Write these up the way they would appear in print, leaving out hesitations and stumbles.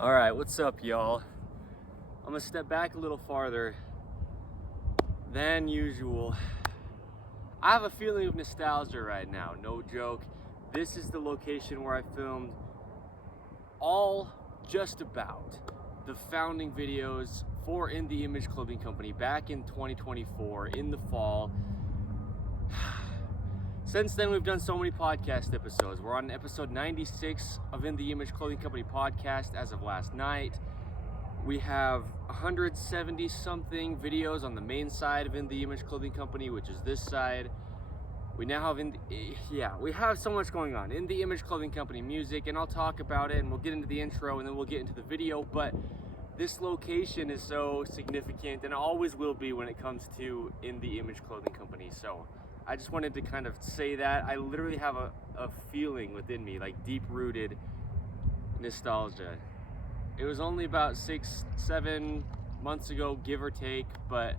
All right, what's up, y'all? I'm gonna step back a little farther than usual. I have a feeling of nostalgia right now, no joke. This is the location where I filmed just about the founding videos for In The Image Clothing Company back in 2024 in the fall. Since then, we've done so many podcast episodes. We're on episode 96 of In The Image Clothing Company podcast as of last night. We have 170 something videos on the main side of In The Image Clothing Company, which is this side. We now have we have so much going on. In The Image Clothing Company music, and I'll talk about it, and we'll get into the intro, and then we'll get into the video, but this location is so significant, and always will be when it comes to In The Image Clothing Company. So I just wanted to kind of say that. I literally have a feeling within me, like deep-rooted nostalgia. It was only about 6-7 months ago, give or take, but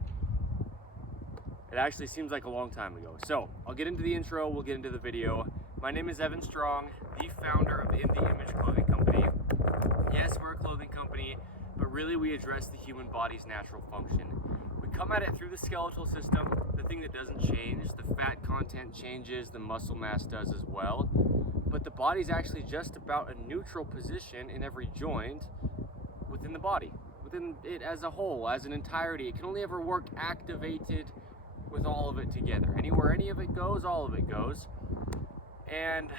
it actually seems like a long time ago. So I'll get into the intro, we'll get into the video. My name is Evan Strong, the founder of In The Image Clothing Company. Yes, we're a clothing company, but really we address the human body's natural function. We come at it through the skeletal system, the thing that doesn't change. The fat content changes, the muscle mass does as well. But the body's actually just about a neutral position in every joint within the body, within it as a whole, as an entirety. It can only ever work activated with all of it together. Anywhere any of it goes, all of it goes. And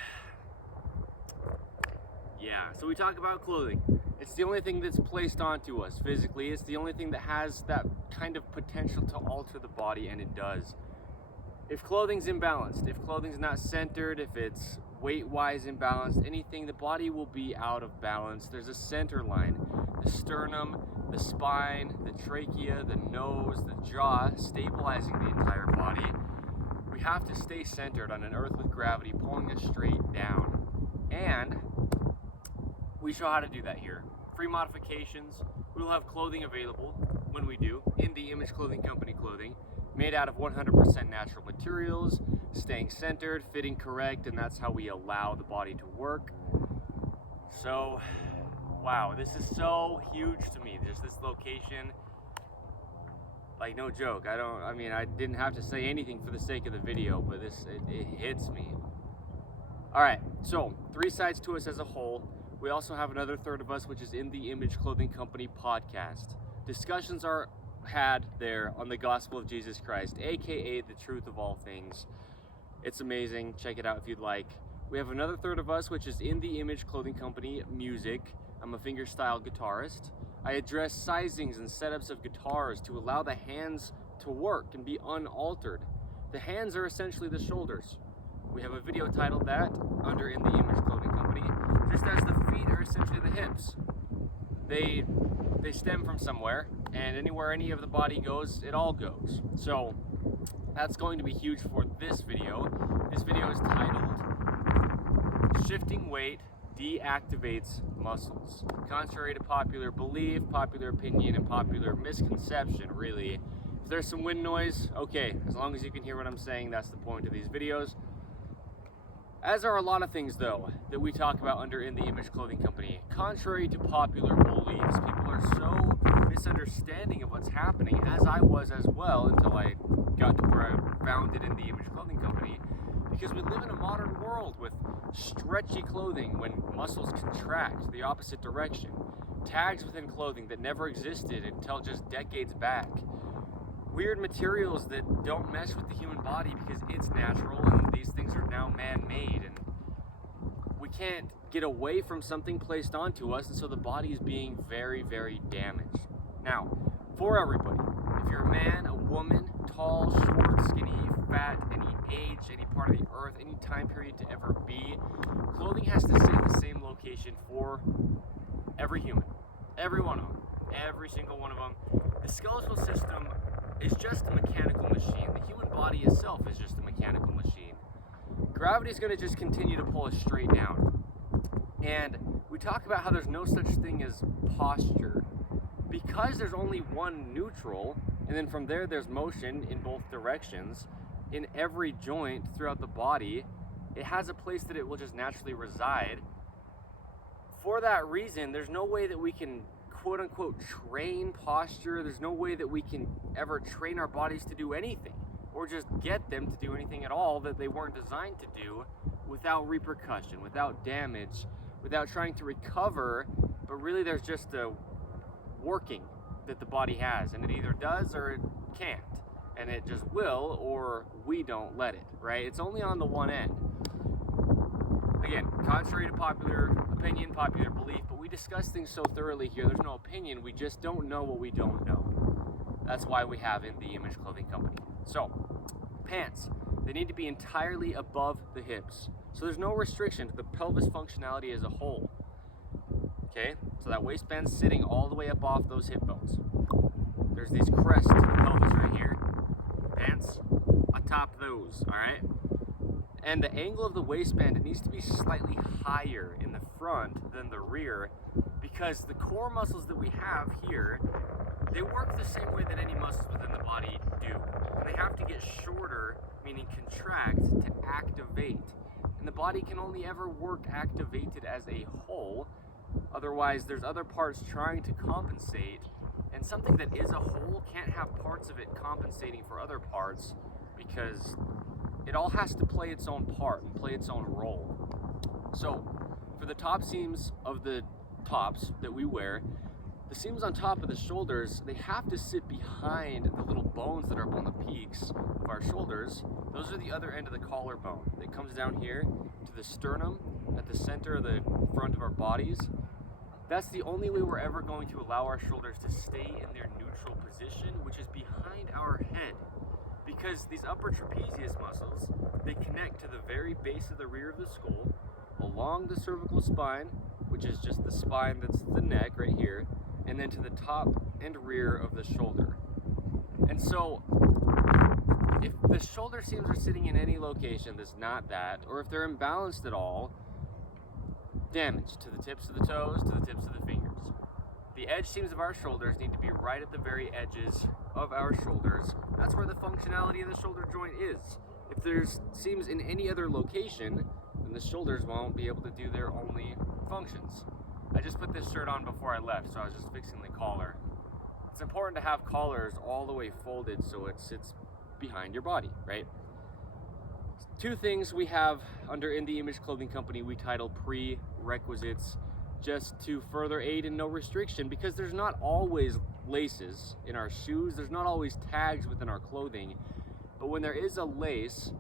yeah, so we talk about clothing. It's the only thing that's placed onto us physically. It's the only thing that has that kind of potential to alter the body, and it does. If clothing's imbalanced, if clothing's not centered, if it's weight-wise imbalanced, anything, the body will be out of balance. There's a center line. The sternum, the spine, the trachea, the nose, the jaw, stabilizing the entire body. We have to stay centered on an earth with gravity pulling us straight down. And we show how to do that here. Free modifications. We'll have clothing available when we do. In The Image Clothing Company clothing. Made out of 100% natural materials, staying centered, fitting correct, and that's how we allow the body to work. So, wow, this is so huge to me, just this location. Like, no joke. I didn't have to say anything for the sake of the video, but it hits me. All right, so 3 sides to us as a whole. We also have another third of us, which is In The Image Clothing Company podcast. Discussions are had there on the gospel of Jesus Christ, aka the truth of all things. It's amazing. Check it out if you'd like. We have another third of us, which is In The Image Clothing Company music. I'm a fingerstyle guitarist. I address sizings and setups of guitars to allow the hands to work and be unaltered. The hands are essentially the shoulders. We have a video titled that under In The Image Clothing Company, just as the feet are essentially the hips. They stem from somewhere, and anywhere any of the body goes, it all goes. So that's going to be huge for this video. This video is titled Shifting Weight Deactivates Muscles. Contrary to popular belief, popular opinion, and popular misconception, really. If there's some wind noise, okay, as long as you can hear what I'm saying, that's the point of these videos. As are a lot of things, though, that we talk about under In The Image Clothing Company. Contrary to popular beliefs, people are so misunderstanding of what's happening, as I was as well, until I got to where I founded In The Image Clothing Company, because we live in a modern world with stretchy clothing when muscles contract the opposite direction, tags within clothing that never existed until just decades back, weird materials that don't mesh with the human body because it's natural, and these things are now man-made, and we can't get away from something placed onto us, and so the body is being very, very damaged. Now, for everybody, if you're a man, a woman, tall, short, skinny, fat, any age, any part of the earth, any time period to ever be, clothing has to sit in the same location for every human. Every one of them. Every single one of them. The skeletal system is just a mechanical machine. The human body itself is just a mechanical machine. Gravity is going to just continue to pull us straight down. And we talk about how there's no such thing as posture. Because there's only one neutral, and then from there there's motion in both directions, in every joint throughout the body, it has a place that it will just naturally reside. For for that reason, there's no way that we can quote unquote train posture. There's no way that we can ever train our bodies to do anything, or just get them to do anything at all that they weren't designed to do, without repercussion, without damage, without trying to recover. But really there's just a working that the body has, and it either does or it can't, and it just will, or we don't let it, right? It's only on the one end. Again, contrary to popular opinion, popular belief, but we discuss things so thoroughly here, there's no opinion, we just don't know what we don't know. That's why we have In The Image Clothing Company. So, pants, they need to be entirely above the hips. So there's no restriction to the pelvis functionality as a whole. Okay, so that waistband's sitting all the way up off those hip bones. There's these crests to the pelvis right here. Pants atop those, all right? And the angle of the waistband, it needs to be slightly higher in the front than the rear, because the core muscles that we have here, they work the same way that any muscles within the body do. And they have to get shorter, meaning contract, to activate. And the body can only ever work activated as a whole. Otherwise, there's other parts trying to compensate, and something that is a whole can't have parts of it compensating for other parts, because it all has to play its own part and play its own role. So, for the top seams of the tops that we wear, the seams on top of the shoulders, they have to sit behind the little bones that are up on the peaks of our shoulders. Those are the other end of the collarbone that comes down here to the sternum at the center of the front of our bodies. That's the only way we're ever going to allow our shoulders to stay in their neutral position, which is behind our head. Because these upper trapezius muscles, they connect to the very base of the rear of the skull, along the cervical spine, which is just the spine that's the neck right here, and then to the top and rear of the shoulder. And so, if the shoulder seams are sitting in any location that's not that, or if they're imbalanced at all, damage to the tips of the toes, to the tips of the fingers. The edge seams of our shoulders need to be right at the very edges of our shoulders. That's where the functionality of the shoulder joint is. If there's seams in any other location, then the shoulders won't be able to do their only functions. I just put this shirt on before I left, so I was just fixing the collar. It's important to have collars all the way folded so it sits behind your body, right? Two things we have under In The Image Clothing Company we title prerequisites, just to further aid in no restriction, because there's not always laces in our shoes, there's not always tags within our clothing, but when there is a lace,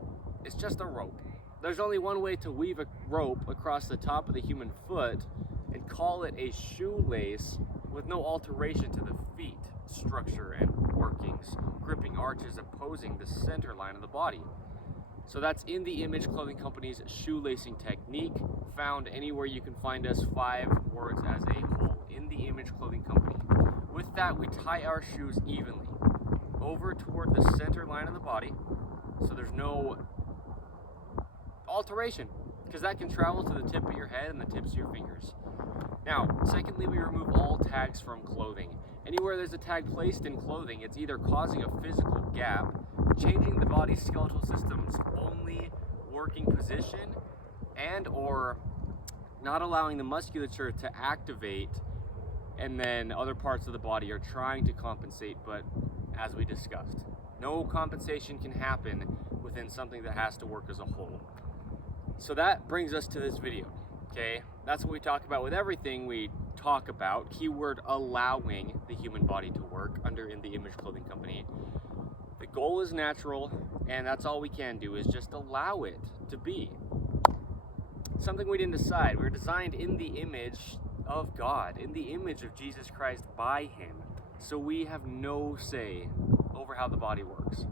it's just a rope. There's only one way to weave a rope across the top of the human foot and call it a shoelace, with no alteration to the feet structure and workings, gripping arches opposing the center line of the body. So that's In The Image Clothing Company's shoelacing technique, found anywhere you can find us, 5 words as a whole, In The Image Clothing Company. With that, we tie our shoes evenly over toward the center line of the body, so there's no alteration, because that can travel to the tip of your head and the tips of your fingers. Now, secondly, we remove all tags from clothing. Anywhere there's a tag placed in clothing, it's either causing a physical gap, changing the body's skeletal system's only working position, and or not allowing the musculature to activate, and then other parts of the body are trying to compensate, but as we discussed, no compensation can happen within something that has to work as a whole. So that brings us to this video, okay? That's what we talk about with everything we talk about, keyword allowing the human body to work under In The Image Clothing Company. The goal is natural, and that's all we can do, is just allow it to be. Something we didn't decide. We were designed in the image of God, in the image of Jesus Christ by Him. So we have no say over how the body works.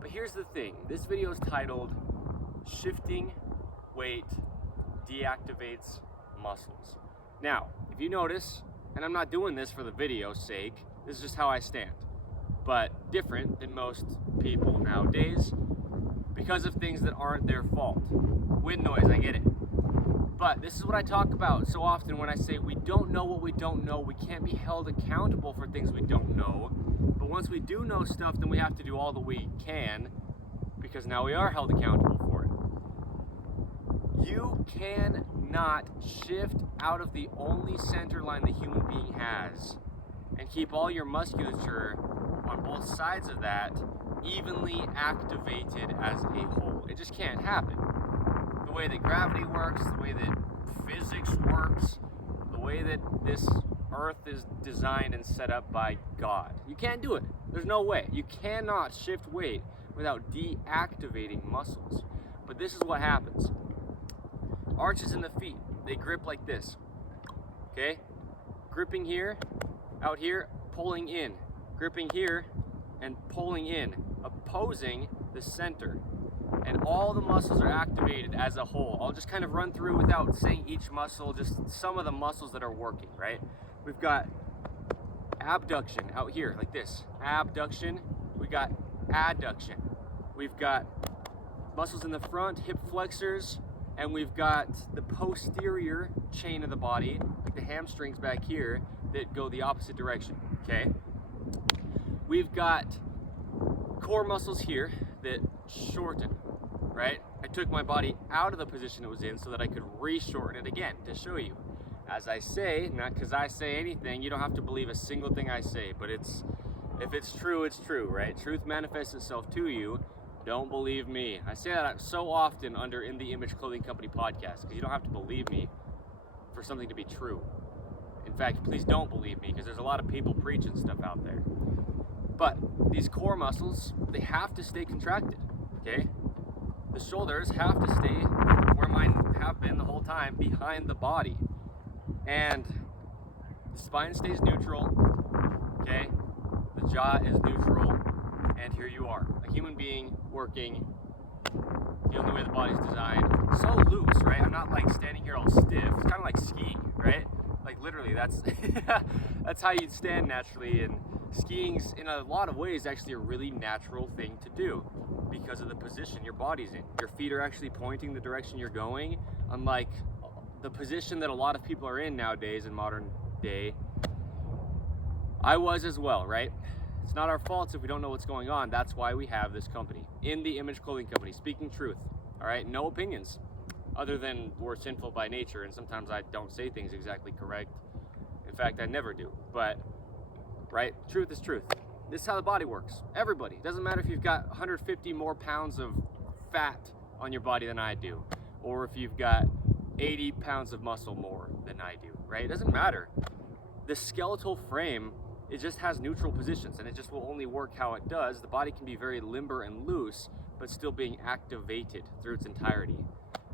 But here's the thing. This video is titled Shifting Weight Deactivates Muscles. Now, if you notice, and I'm not doing this for the video's sake, this is just how I stand. But different than most people nowadays because of things that aren't their fault. Wind noise, I get it. But this is what I talk about so often when I say we don't know what we don't know. We can't be held accountable for things we don't know. But once we do know stuff, then we have to do all that we can, because now we are held accountable for it. You can not shift out of the only center line the human being has and keep all your musculature on both sides of that evenly activated as a whole. It just can't happen. The way that gravity works, the way that physics works, the way that this earth is designed and set up by God. You can't do it. There's no way. You cannot shift weight without deactivating muscles. But this is what happens. Arches in the feet, they grip like this. Okay? Gripping here, out here, pulling in. Gripping here and pulling in, opposing the center. And all the muscles are activated as a whole. I'll just kind of run through without saying each muscle, just some of the muscles that are working, right? We've got abduction out here, like this. Abduction. We got adduction. We've got muscles in the front, hip flexors, and we've got the posterior chain of the body, like the hamstrings back here, that go the opposite direction, okay? We've got core muscles here that shorten, right? I took my body out of the position it was in so that I could re-shorten it again to show you. As I say, not because I say anything, you don't have to believe a single thing I say, but if it's true, it's true, right? Truth manifests itself to you. Don't believe me. I say that so often under In the Image Clothing Company podcast, because you don't have to believe me for something to be true. In fact, please don't believe me, because there's a lot of people preaching stuff out there. But these core muscles, they have to stay contracted, okay? The shoulders have to stay where mine have been the whole time, behind the body. And the spine stays neutral, okay? The jaw is neutral, and here you are, a human being working the only way the body's designed. So loose, right? I'm not like standing here all stiff. It's kind of like skiing, right? Like literally, that's that's how you'd stand naturally. And skiing's in a lot of ways actually a really natural thing to do because of the position your body's in. Your feet are actually pointing the direction you're going, unlike the position that a lot of people are in nowadays in modern day. I was as well, right? It's not our fault if we don't know what's going on. That's why we have this company, In the Image Clothing Company, speaking truth. All right, no opinions, other than we're sinful by nature, and sometimes I don't say things exactly correct. In fact, I never do. But right, truth is truth. This is how the body works. Everybody. It doesn't matter if you've got 150 more pounds of fat on your body than I do, or if you've got 80 pounds of muscle more than I do, right? It doesn't matter. The skeletal frame, it just has neutral positions, and it just will only work how it does. The body can be very limber and loose, but still being activated through its entirety.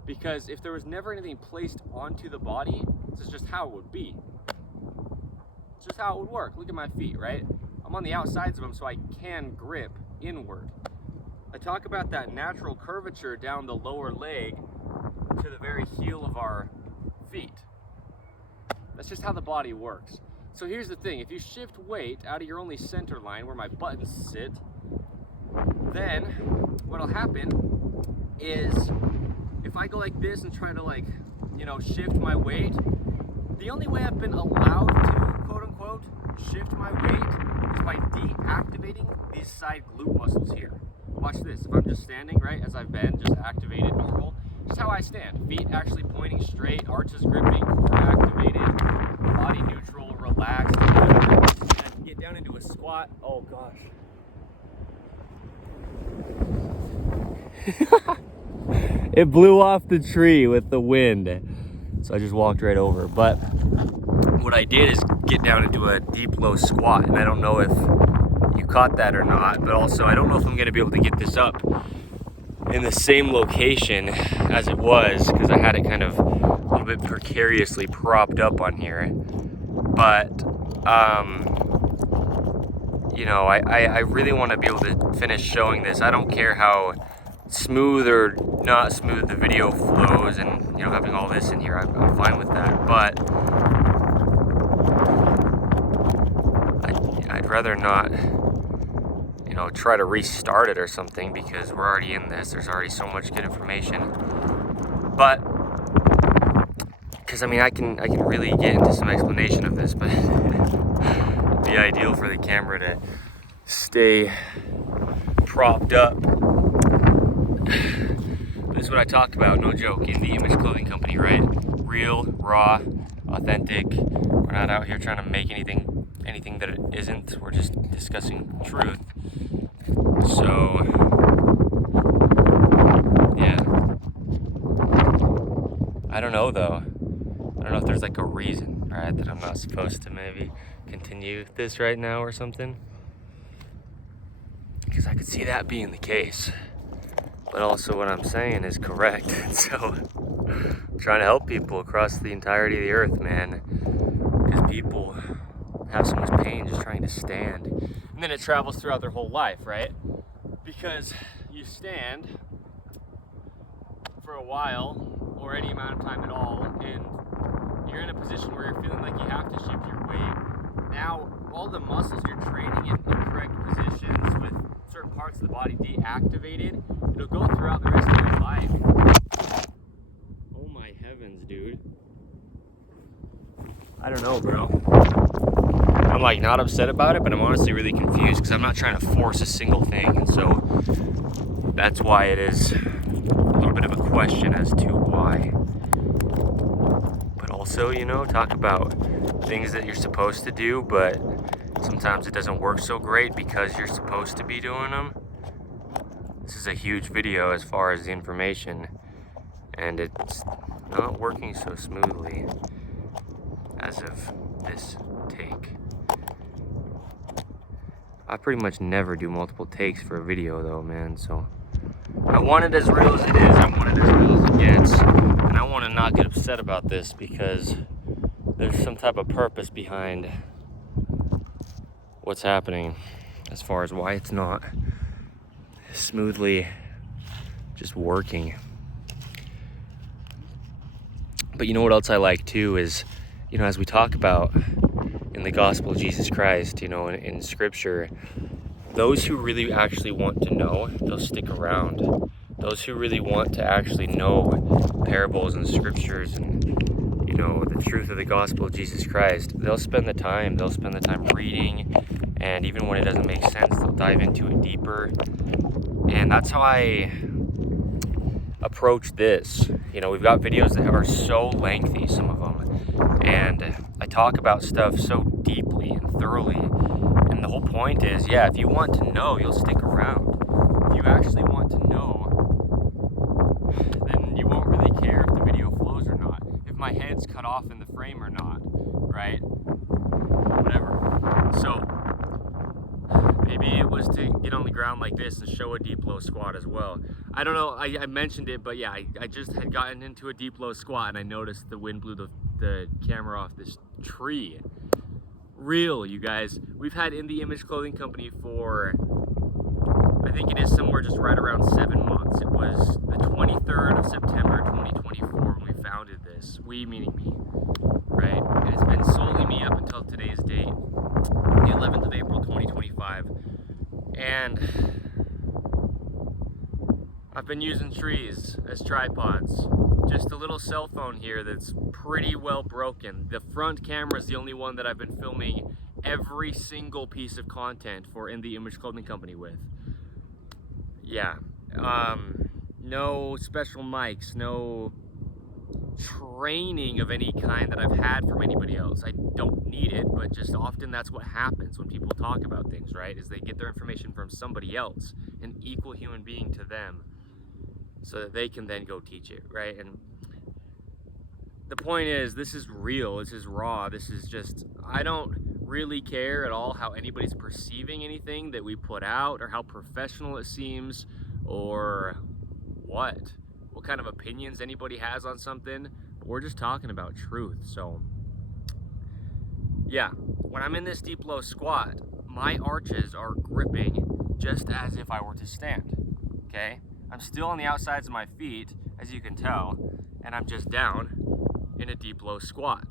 Because if there was never anything placed onto the body, this is just how it would be. It's just how it would work. Look at my feet, right? I'm on the outsides of them so I can grip inward. I talk about that natural curvature down the lower leg to the very heel of our feet. That's just how the body works. So here's the thing, if you shift weight out of your only center line where my buttons sit, then what'll happen is if I go like this and try to like, shift my weight, the only way I've been allowed to, quote unquote, shift my weight is by deactivating these side glute muscles here. Watch this, if I'm just standing, right, as I've been, just activated, normal, just how I stand. Feet actually pointing straight, arches gripping, core activated, body neutral, relaxed. And I can get down into a squat. Oh gosh. It blew off the tree with the wind. So I just walked right over. But what I did is get down into a deep low squat. And I don't know if you caught that or not, but also I don't know if I'm gonna be able to get this up in the same location as it was, because I had it kind of a little bit precariously propped up on here. But I really want to be able to finish showing this. I don't care how smooth or not smooth the video flows, and having all this in here, I'm fine with that. But I'd rather not try to restart it or something, because we're already in this. There's already so much good information. But because I can really get into some explanation of this, but it'd be ideal for the camera to stay propped up. This is what I talked about, no joke, in the Image Clothing Company, right? real, raw, authentic. We're not out here trying to make anything that it isn't. We're just discussing truth. So, yeah. I don't know though. I don't know if there's like a reason, right, that I'm not supposed to maybe continue this right now or something. Because I could see that being the case. But also what I'm saying is correct. So I'm trying to help people across the entirety of the earth, man. Because people have so much pain just trying to stand. And then it travels throughout their whole life, right? Because you stand for a while, or any amount of time at all, and you're in a position where you're feeling like you have to shift your weight. Now, all the muscles you're training in incorrect positions with certain parts of the body deactivated, it'll go throughout the rest of your life. Oh my heavens, dude. I don't know, bro. I'm like not upset about it, but I'm honestly really confused because I'm not trying to force a single thing, and so that's why it is a little bit of a question as to why. But also, you know, talk about things that you're supposed to do, but sometimes it doesn't work so great because you're supposed to be doing them. This is a huge video as far as the information, and it's not working so smoothly as of this take. I pretty much never do multiple takes for a video though, man, so I want it as real as it is, I want it as real as it gets, and I want to not get upset about this because there's some type of purpose behind what's happening as far as why it's not smoothly just working. But you know what else I like too is, you know, as we talk about in the gospel of Jesus Christ, you know, in scripture, those who really actually want to know, they'll stick around. Those who really want to actually know parables and scriptures and, you know, the truth of the gospel of Jesus Christ, they'll spend the time reading, and even when it doesn't make sense, they'll dive into it deeper. And that's how I approach this. You know, we've got videos that are so lengthy, some of them, and I talk about stuff so deeply and thoroughly, and the whole point is, yeah, if you want to know, you'll stick around. If you actually want to know, then you won't really care if the video flows or not, if my head's cut off in the frame or not, right? Whatever. So maybe it was to get on the ground like this and show a deep low squat as well. I don't know, I mentioned it, but yeah, I just had gotten into a deep low squat and I noticed the wind blew the camera off this tree. Real, you guys. We've had In The Image Clothing Company for, I think it is somewhere just right around 7 months. It was the 23rd of September 2024 when we founded this. We meaning me, right? And it's been solely me up until today's date, the 11th of April 2025. And I've been using trees as tripods. Just a little cell phone here that's pretty well broken. The front camera is the only one that I've been filming every single piece of content for In The Image Clothing Company with. Yeah. No special mics, no training of any kind that I've had from anybody else. I don't need it, but just often that's what happens when people talk about things, right? Is they get their information from somebody else, an equal human being to them, so that they can then go teach it, right? And the point is, this is real, this is raw, this is just, I don't really care at all how anybody's perceiving anything that we put out, or how professional it seems, or what kind of opinions anybody has on something. But we're just talking about truth. So yeah, when I'm in this deep low squat, my arches are gripping just as if I were to stand, okay? I'm still on the outsides of my feet, as you can tell, and I'm just down in a deep low squat.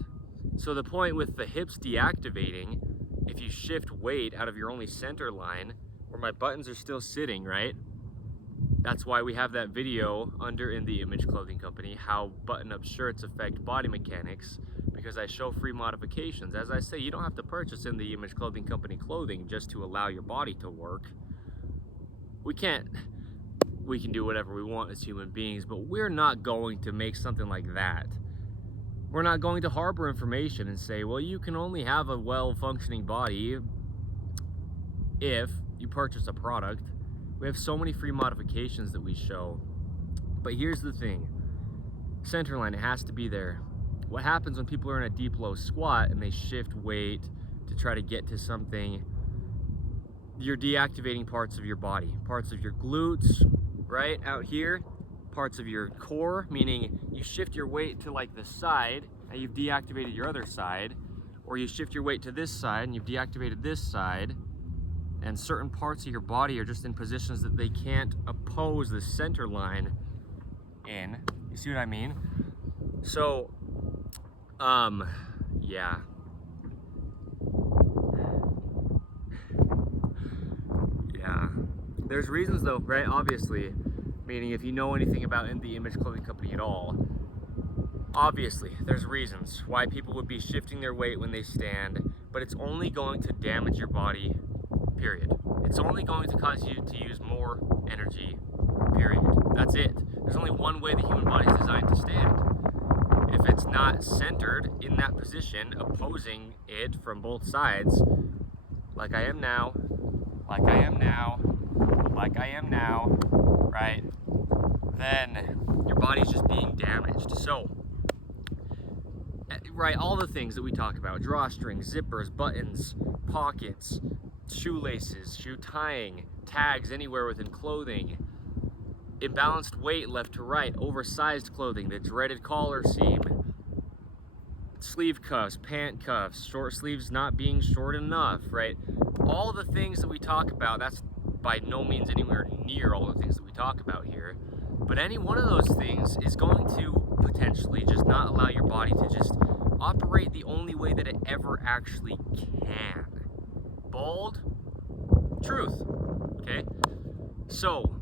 So the point with the hips deactivating, if you shift weight out of your only center line, where my buttons are still sitting, right? That's why we have that video under In The Image Clothing Company, how button-up shirts affect body mechanics, because I show free modifications. As I say, you don't have to purchase In The Image Clothing Company clothing just to allow your body to work. We can do whatever we want as human beings, but we're not going to make something like that We're not going to harbor information and say, well, you can only have a well-functioning body if you purchase a product. We have so many free modifications that we show. But here's the thing. Centerline, it has to be there. What happens when people are in a deep low squat and they shift weight to try to get to something? You're deactivating parts of your body, parts of your glutes, right out here, parts of your core, meaning you shift your weight to like the side and you've deactivated your other side, or you shift your weight to this side and you've deactivated this side, and certain parts of your body are just in positions that they can't oppose the center line in. You see what I mean? So, yeah. Yeah. There's reasons though, right? Obviously. Meaning if you know anything about the Image Clothing Company at all, obviously there's reasons why people would be shifting their weight when they stand, but it's only going to damage your body, period. It's only going to cause you to use more energy, period. That's it. There's only one way the human body is designed to stand. If it's not centered in that position, opposing it from both sides, like I am now, like I am now, like I am now, right? Then your body's just being damaged. So, right, all the things that we talk about, drawstrings, zippers, buttons, pockets, shoelaces, shoe tying, tags anywhere within clothing, imbalanced weight left to right, oversized clothing, the dreaded collar seam, sleeve cuffs, pant cuffs, short sleeves not being short enough, right? All the things that we talk about, that's by no means anywhere near all the things that we talk about here. But any one of those things is going to potentially just not allow your body to just operate the only way that it ever actually can. Bold? Truth. Okay? So,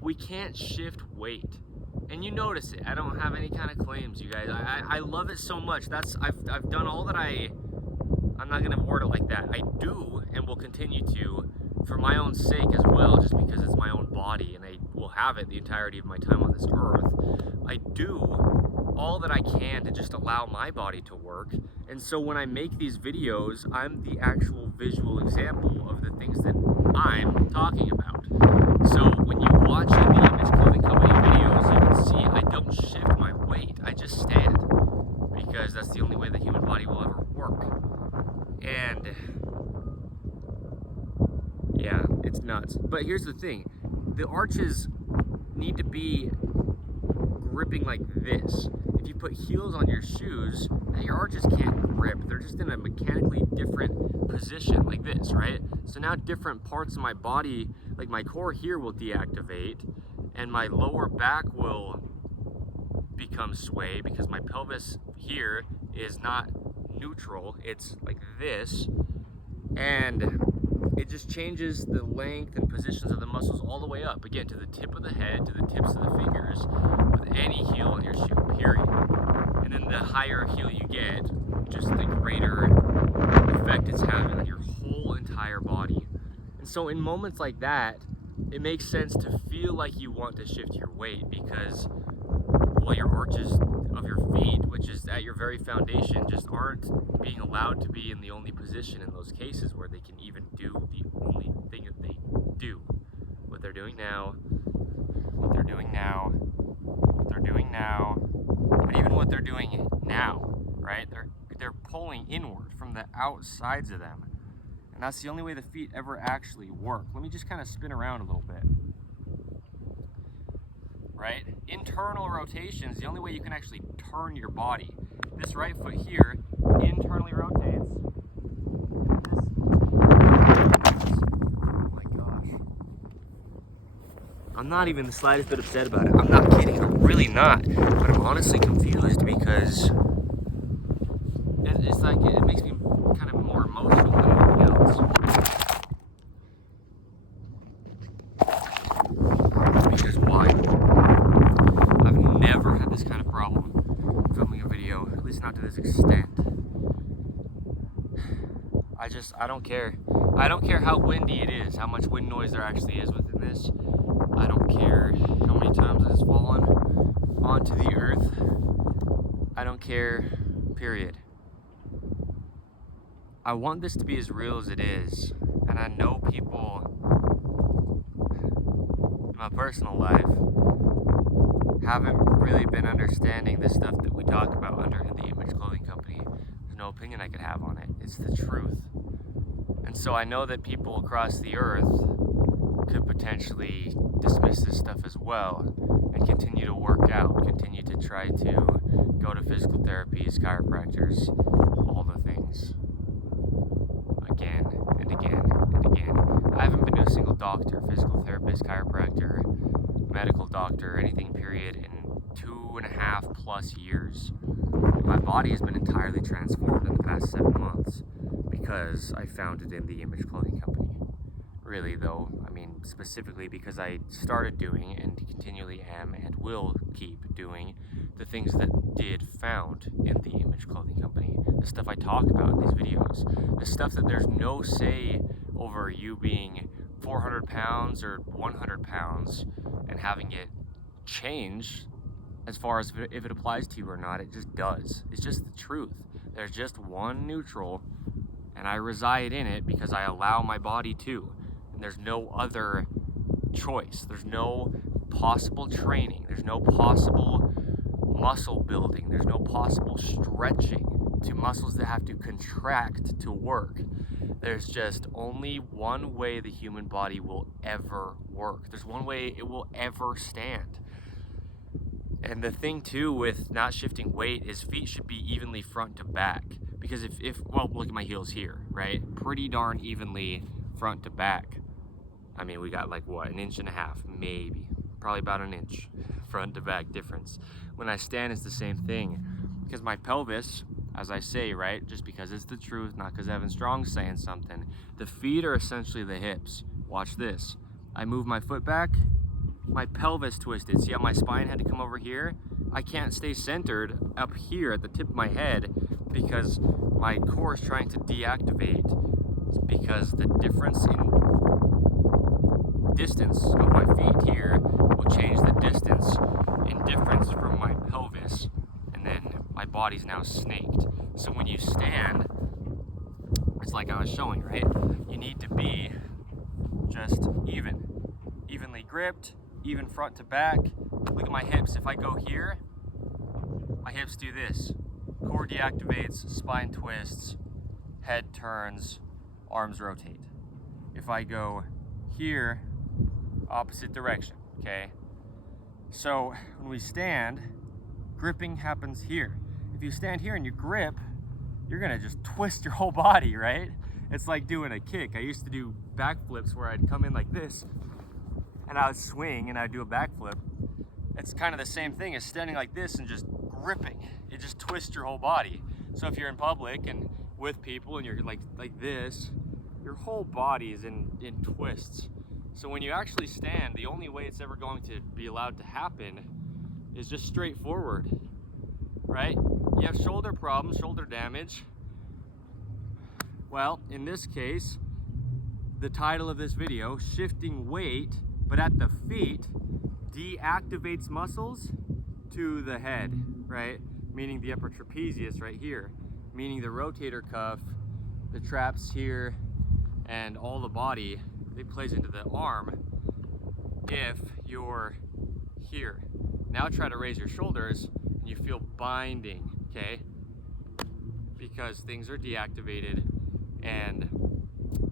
we can't shift weight. And you notice it. I don't have any kind of claims, you guys. I love it so much. I've done all that I'm not gonna word it like that. I do and will continue to, for my own sake as well, just because it's my own body and I will have it the entirety of my time on this earth. I do all that I can to just allow my body to work. And so when I make these videos, I'm the actual visual example of the things that I'm talking about. So when you watch the Image Clothing Company videos, you can see I don't shift my weight, I just stand. Because that's the only way the human body will ever work. And yeah, it's nuts. But here's the thing. The arches need to be gripping like this. If you put heels on your shoes, your arches can't grip. They're just in a mechanically different position like this, right? So now different parts of my body, like my core here will deactivate and my lower back will become sway because my pelvis here is not neutral. It's like this. And it just changes the length and positions of the muscles all the way up, again, to the tip of the head, to the tips of the fingers, with any heel on your shoe, period. And then the higher heel you get, just the greater effect it's having on your whole entire body. And so in moments like that, it makes sense to feel like you want to shift your weight because, well, your arches of your feet, which is at your very foundation, just aren't being allowed to be in the only position in those cases where they can even do the only thing that they do. What they're doing now, what they're doing now, what they're doing now, but even what they're doing now, right? They're pulling inward from the outsides of them. And that's the only way the feet ever actually work. Let me just kind of spin around a little bit. Right? Internal rotation is the only way you can actually turn your body. This right foot here internally rotates. Oh my gosh. I'm not even the slightest bit upset about it. I'm not kidding. I'm really not. But I'm honestly confused because it's like it makes me kind of more emotional than anything else. Because why? I've never had this kind of problem filming a video, at least not to this extent. I don't care. I don't care how windy it is, how much wind noise there actually is within this. I don't care how many times it has fallen onto the earth. I don't care, period. I want this to be as real as it is, and I know people in my personal life haven't really been understanding the stuff that we talk about under the Image Clothing Company. There's no opinion I could have on it. It's the truth. And so I know that people across the earth could potentially dismiss this stuff as well and continue to work out, continue to try to go to physical therapies, chiropractors, all the things. Again and again and again. I haven't been to a single doctor, physical therapist, chiropractor, medical doctor, anything period in 2.5+ years. My body has been entirely transformed in the past 7 months because I founded in the Image Clothing Company. Really though, I mean specifically because I started doing and continually am and will keep doing the things that did found in the Image Clothing Company. The stuff I talk about in these videos. The stuff that there's no say over you being 400 pounds or 100 pounds and having it change as far as if it applies to you or not. It just does. It's just the truth. There's just one neutral and I reside in it because I allow my body to. And there's no other choice. There's no possible training. There's no possible muscle building. There's no possible stretching to muscles that have to contract to work. There's just only one way the human body will ever work. There's one way it will ever stand. And the thing too with not shifting weight is feet should be evenly front to back. Because well, look at my heels here, right? Pretty darn evenly front to back. I mean, we got like what, 1.5 inches, maybe. Probably about 1 inch front to back difference. When I stand, it's the same thing. Because my pelvis, as I say, right, just because it's the truth, not because Evan Strong's saying something, the feet are essentially the hips. Watch this. I move my foot back, my pelvis twisted. See how my spine had to come over here? I can't stay centered up here at the tip of my head because my core is trying to deactivate, because the difference in distance of my feet here will change the distance in difference from my pelvis, and then my body's now snaked. So when you stand, it's like I was showing, right? You need to be just evenly gripped, even front to back. Look at my hips. If I go here, my hips do this. Core deactivates, spine twists, head turns, arms rotate. If I go here, opposite direction, okay? So when we stand, gripping happens here. If you stand here and you grip, you're gonna just twist your whole body, right? It's like doing a kick. I used to do backflips where I'd come in like this and I would swing and I'd do a backflip. It's kind of the same thing as standing like this and just gripping. It just twists your whole body. So if you're in public and with people and you're like this, your whole body is in twists. So when you actually stand, the only way it's ever going to be allowed to happen is just straightforward, right? You have shoulder problems, shoulder damage. Well, in this case, the title of this video, shifting weight, but at the feet, deactivates muscles to the head, right? Meaning the upper trapezius right here, meaning the rotator cuff, the traps here, and all the body, it plays into the arm if you're here. Now try to raise your shoulders and you feel binding, okay? Because things are deactivated and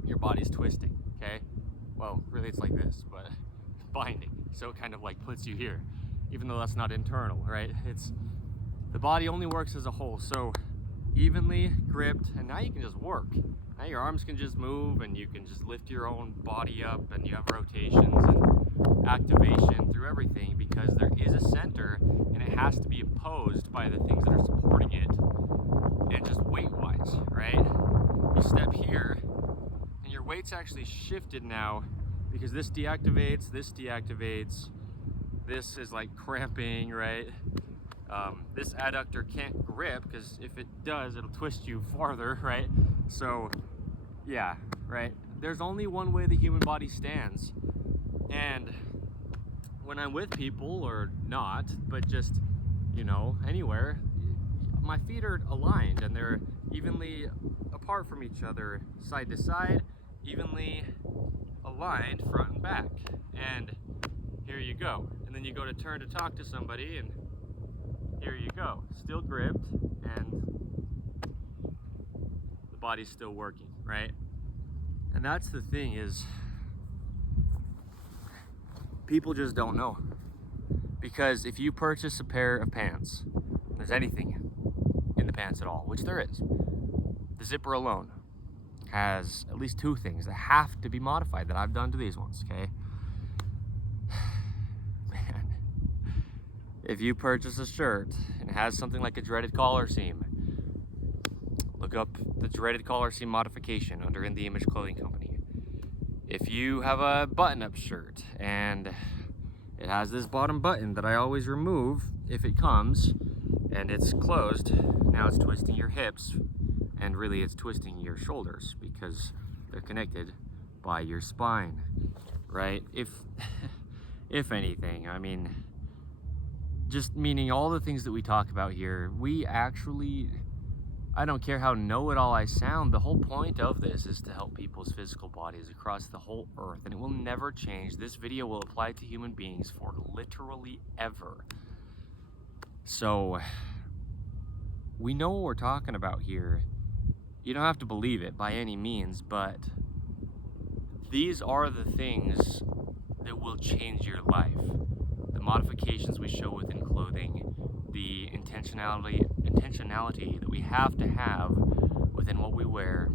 your body's twisting, okay? Well, really it's like this, but binding. So it kind of like puts you here, even though that's not internal, right? It's, the body only works as a whole. So evenly gripped, and now you can just work. Now your arms can just move and you can just lift your own body up, and you have rotations and activation through everything, because there is a center and it has to be opposed by the things that are supporting it. And just weight wise, right? You step here and your weight's actually shifted now, because this deactivates, this is like cramping, right? This adductor can't grip, because if it does, it'll twist you farther, right? So yeah, right? There's only one way the human body stands. And when I'm with people, or not, but just, you know, anywhere, my feet are aligned and they're evenly apart from each other, side to side, evenly aligned front and back. And here you go. And then you go to turn to talk to somebody, and here you go. Still gripped, and the body's still working, right? And that's the thing, is people just don't know. Because if you purchase a pair of pants, there's anything in the pants at all, which there is, the zipper alone has at least two things that have to be modified that I've done to these ones, okay? Man, if you purchase a shirt and it has something like a dreaded collar seam, look up the dreaded collar seam modification under In The Image Clothing Company. If you have a button-up shirt and it has this bottom button that I always remove if it comes, and it's closed, now it's twisting your hips, and really it's twisting your shoulders because they're connected by your spine, right? If anything, I mean, just meaning all the things that we talk about here, we actually, I don't care how know-it-all I sound, the whole point of this is to help people's physical bodies across the whole earth, and it will never change. This video will apply to human beings for literally ever. So, we know what we're talking about here. You don't have to believe it by any means, but these are the things that will change your life. The modifications we show within clothing, the intentionality that we have to have within what we wear.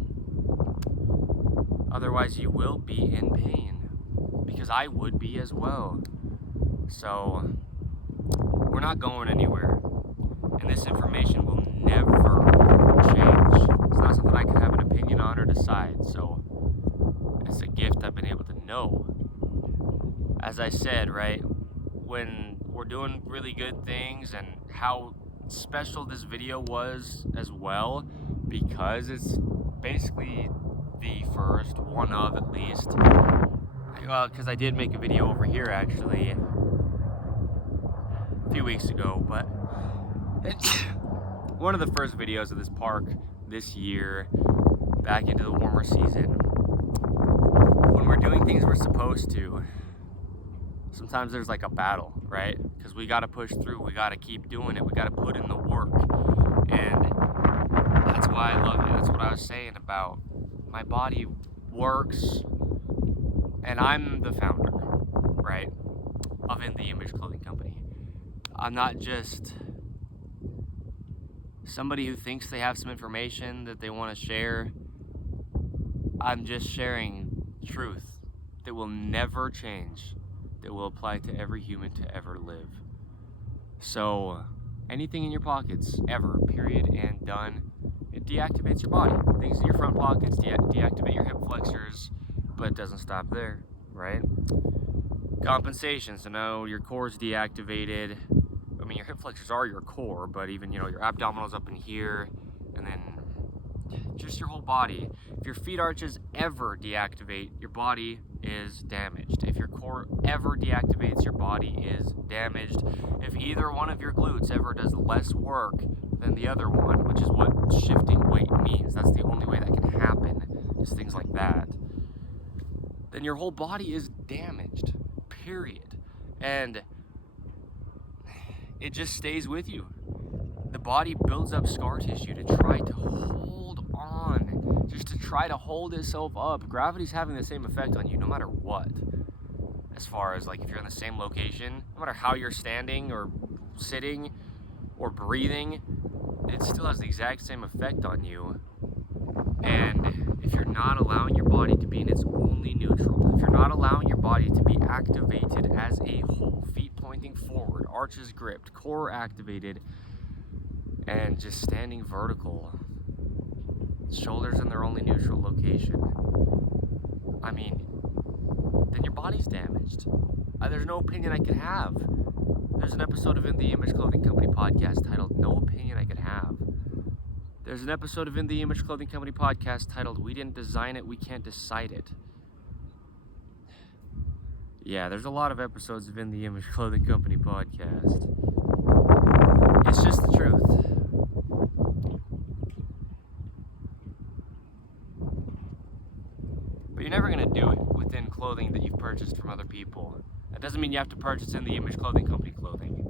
Otherwise, you will be in pain, because I would be as well. So, we're not going anywhere, and this information will never change. It's not something I can have an opinion on or decide, so it's a gift I've been able to know. As I said, right, when we're doing really good things, and how special this video was as well, because it's basically the first one of, at least, well, because I did make a video over here actually a few weeks ago, but it's one of the first videos of this park this year, back into the warmer season. When we're doing things we're supposed to, sometimes there's like a battle, right? Because we got to push through, we got to keep doing it, we got to put in the work. And that's why I love it. That's what I was saying about my body works, and I'm the founder, right, of In The Image Clothing Company. I'm not just somebody who thinks they have some information that they want to share. I'm just sharing truth that will never change, that will apply to every human to ever live. So, anything in your pockets, ever, period, and done, it deactivates your body. Things in your front pockets deactivate your hip flexors, but it doesn't stop there, right? Compensation, so now your core's deactivated. I mean, your hip flexors are your core, but even, you know, your abdominals up in here, and then just your whole body. If your feet arches ever deactivate, your body is damaged. If your core ever deactivates, your body is damaged. If either one of your glutes ever does less work than the other one, which is what shifting weight means, that's the only way that can happen, is things like that, then your whole body is damaged, period. And it just stays with you. The body builds up scar tissue to try to hold on, just to try to hold itself up. Gravity's having the same effect on you no matter what. As far as like if you're in the same location, no matter how you're standing or sitting or breathing, it still has the exact same effect on you. And if you're not allowing your body to be in its only neutral, if you're not allowing your body to be activated as a whole, feet pointing forward, arches gripped, core activated, and just standing vertical, shoulders in their only neutral location, I mean, then your body's damaged. There's no opinion I could have. There's an episode of In The Image Clothing Company podcast titled No Opinion I Could Have. There's an episode of In The Image Clothing Company podcast titled We Didn't Design It, We Can't Decide It. Yeah, there's a lot of episodes of In The Image Clothing Company podcast. It's just the truth. but you're never going to do it within clothing that you've purchased from other people. That doesn't mean you have to purchase in the Image Clothing Company clothing,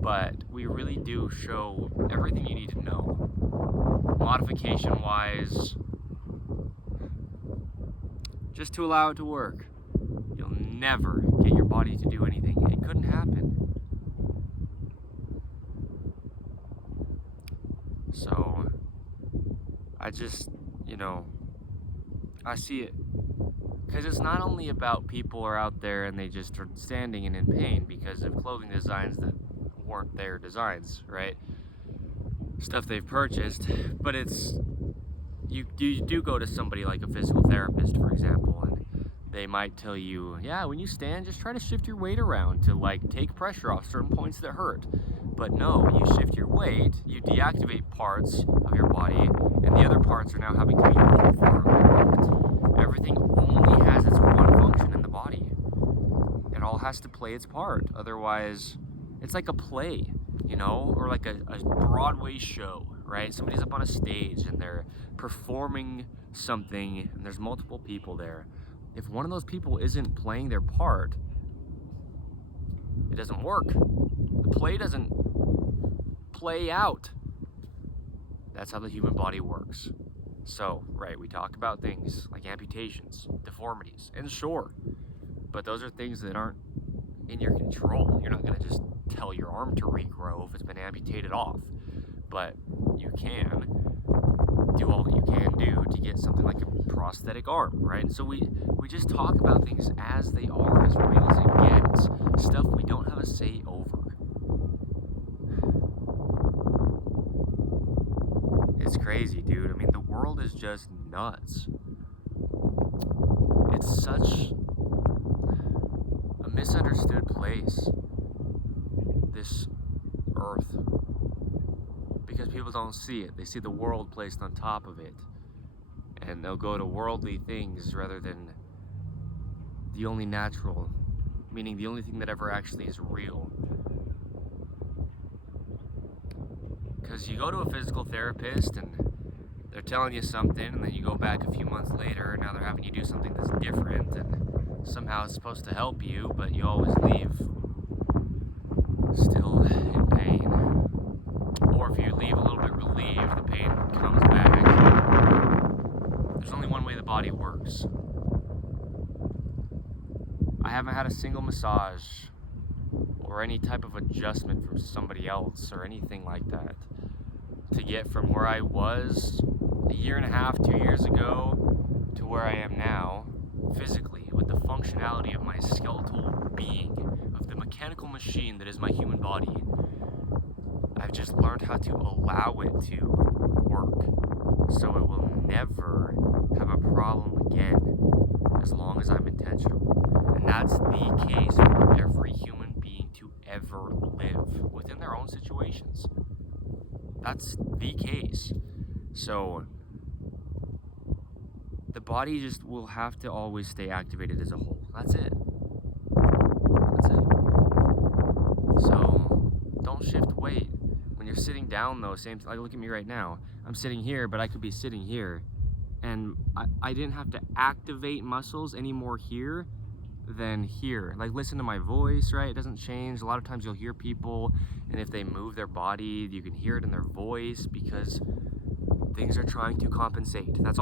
but we really do show everything you need to know, modification wise, just to allow it to work. You'll never get your body to do anything. It couldn't happen. So I just, I see it. Because it's not only about people are out there and they just are standing and in pain because of clothing designs that weren't their designs, right? Stuff they've purchased, but it's, you do go to somebody like a physical therapist, for example, and they might tell you, yeah, when you stand, just try to shift your weight around to like take pressure off certain points that hurt. But no, you shift your weight, you deactivate parts of your body, and the other parts are now having to be overworked. Everything only has its one function in the body. It all has to play its part. Otherwise, it's like a play, or like a Broadway show, right? Somebody's up on a stage and they're performing something and there's multiple people there. If one of those people isn't playing their part, it doesn't work. The play doesn't play out. That's how the human body works. So, right, we talk about things like amputations, deformities, and sure, but those are things that aren't in your control. You're not going to just tell your arm to regrow if it's been amputated off, but you can do all that you can do to get something like a prosthetic arm, right? And so we just talk about things as they are, as real as it gets, stuff we don't have a say over. It's crazy, dude. I mean, the world is just nuts. It's such a misunderstood place, this earth, because people don't see it. They see the world placed on top of it, and they'll go to worldly things rather than the only natural, meaning the only thing that ever actually is real. Because you go to a physical therapist and they're telling you something, and then you go back a few months later and now they're having you do something that's different, and somehow it's supposed to help you, but you always leave still in pain. Or if you leave a little bit relieved, the pain comes back. There's only one way the body works. I haven't had a single massage or any type of adjustment from somebody else or anything like that to get from where I was a year and a half, 2 years ago to where I am now, physically, with the functionality of my skeletal being, of the mechanical machine that is my human body. I've just learned how to allow it to work, so it will never have a problem again, as long as I'm intentional. And that's the case for every human being to ever live within their own situations. That's the case. So the body just will have to always stay activated as a whole. That's it. That's it. So don't shift weight. When you're sitting down though, same like look at me right now. I'm sitting here, but I could be sitting here, and I didn't have to activate muscles any more here than here. Like, listen to my voice, right? It doesn't change. A lot of times you'll hear people, and if they move their body, you can hear it in their voice because things are trying to compensate. That's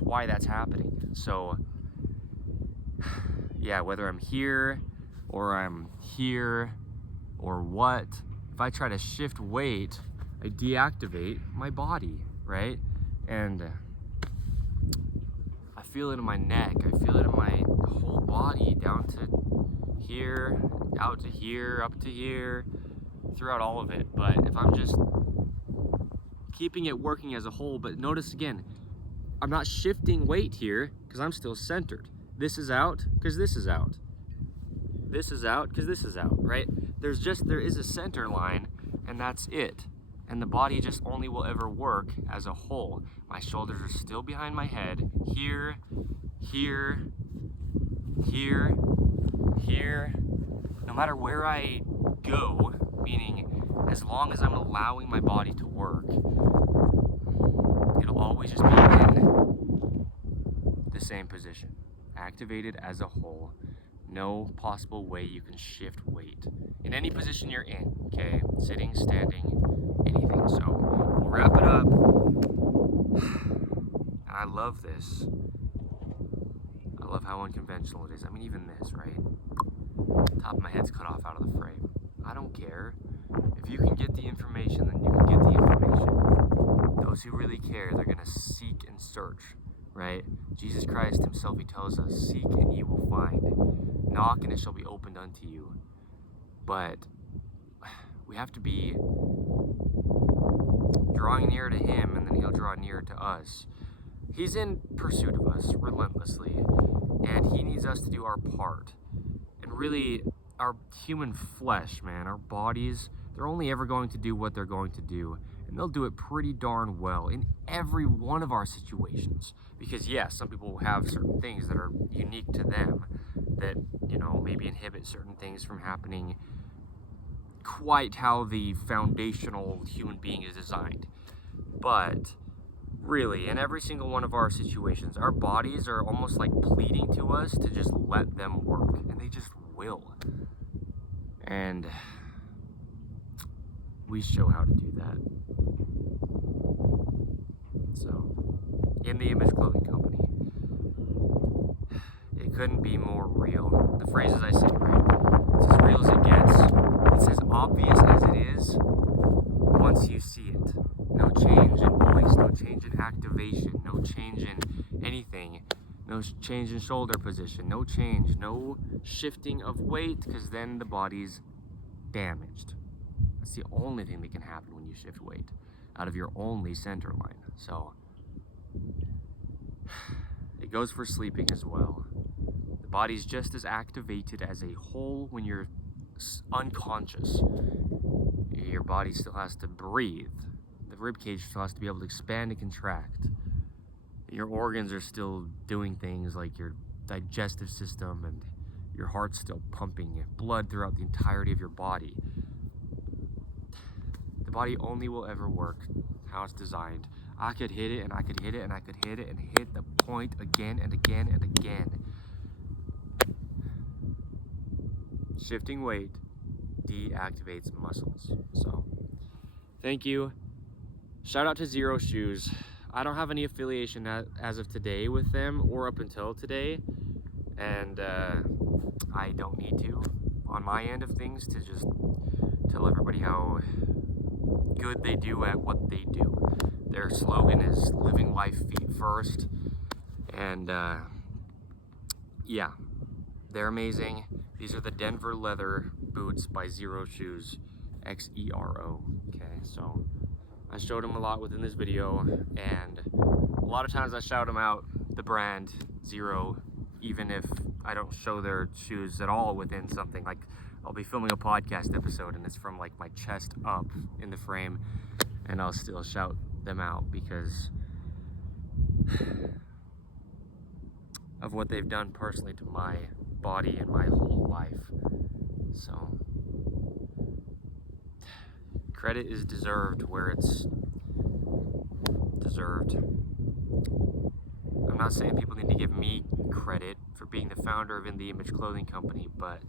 why that's happening. So yeah, whether I'm here or I'm here or what, if I try to shift weight, I deactivate my body, right? And I feel it in my neck, I feel it in my whole body, down to here, out to here, up to here, throughout all of it. But if I'm just keeping it working as a whole, but notice again, I'm not shifting weight here because I'm still centered. This is out because this is out. This is out because this is out, right? There is a center line, and that's it. And the body just only will ever work as a whole. My shoulders are still behind my head, here, here, here, here. No matter where I go, meaning as long as I'm allowing my body to work, it'll always just be in the same position. activated as a whole. No possible way you can shift weight in any position you're in, okay? Sitting, standing, anything. So we'll wrap it up. I love this. I love how unconventional it is. I mean, even this, right? Top of my head's cut off out of the frame. I don't care. If you can get the information, then you can get the information. Those who really care, they're going to seek and search, right? Jesus Christ himself, he tells us, seek and you will find. Knock and it shall be opened unto you. But we have to be drawing near to him, and then he'll draw near to us. He's in pursuit of us relentlessly, and he needs us to do our part. And really, our human flesh, man, our bodies, they're only ever going to do what they're going to do, and they'll do it pretty darn well in every one of our situations. Because yes, some people have certain things that are unique to them that, you know, maybe inhibit certain things from happening quite how the foundational human being is designed. But really, in every single one of our situations, our bodies are almost like pleading to us to just let them work, and they just will. And we show how to do that. So, In the Image Clothing Company. It couldn't be more real. The phrases I say, right? It's as real as it gets. It's as obvious as it is once you see it. No change in voice, no change in activation, no change in anything, no change in shoulder position, no change, no shifting of weight, because then the body's damaged. That's the only thing that can happen when you shift weight out of your only center line. So it goes for sleeping as well. The body's just as activated as a whole when you're unconscious. Your body still has to breathe. The rib cage still has to be able to expand and contract. Your organs are still doing things like your digestive system, and your heart's still pumping blood throughout the entirety of your body. The body only will ever work how it's designed. I could hit it and I could hit it and I could hit it and hit the point again and again and again. Shifting weight deactivates muscles. So, thank you. Shout out to Zero Shoes. I don't have any affiliation as of today with them or up until today, and I don't need to on my end of things to just tell everybody how good they do at what they do. Their slogan is living life feet first, and yeah, they're amazing. These are the Denver leather boots by Zero Shoes, XERO. Okay, so I showed them a lot within this video, and a lot of times I shout them out, the brand Zero, even if I don't show their shoes at all within something. Like, I'll be filming a podcast episode and it's from like my chest up in the frame, and I'll still shout them out because of what they've done personally to my body and my whole life. So credit is deserved where it's deserved. I'm not saying people need to give me credit for being the founder of In the Image Clothing Company, but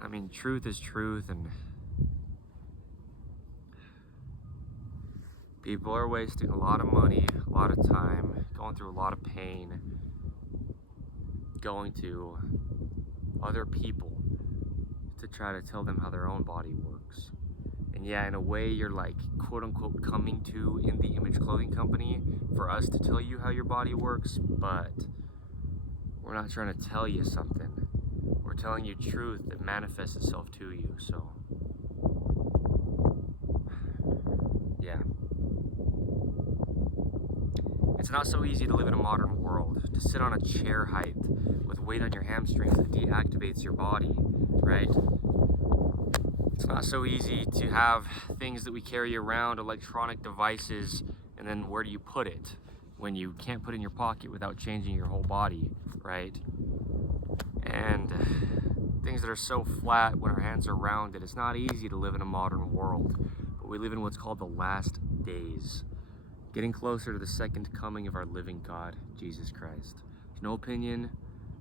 I mean, truth is truth, and people are wasting a lot of money, a lot of time, going through a lot of pain, going to other people to try to tell them how their own body works. And yeah, in a way, you're like, quote unquote, coming to In the Image Clothing Company for us to tell you how your body works, but we're not trying to tell you something. We're telling you truth that manifests itself to you. So yeah, it's not so easy to live in a modern world, to sit on a chair height with weight on your hamstrings that deactivates your body, right? It's not so easy to have things that we carry around, electronic devices, and then where do you put it when you can't put it in your pocket without changing your whole body, right? And things that are so flat when our hands are rounded. It's not easy to live in a modern world, but we live in what's called the last days, getting closer to the second coming of our living God, Jesus Christ. no opinion.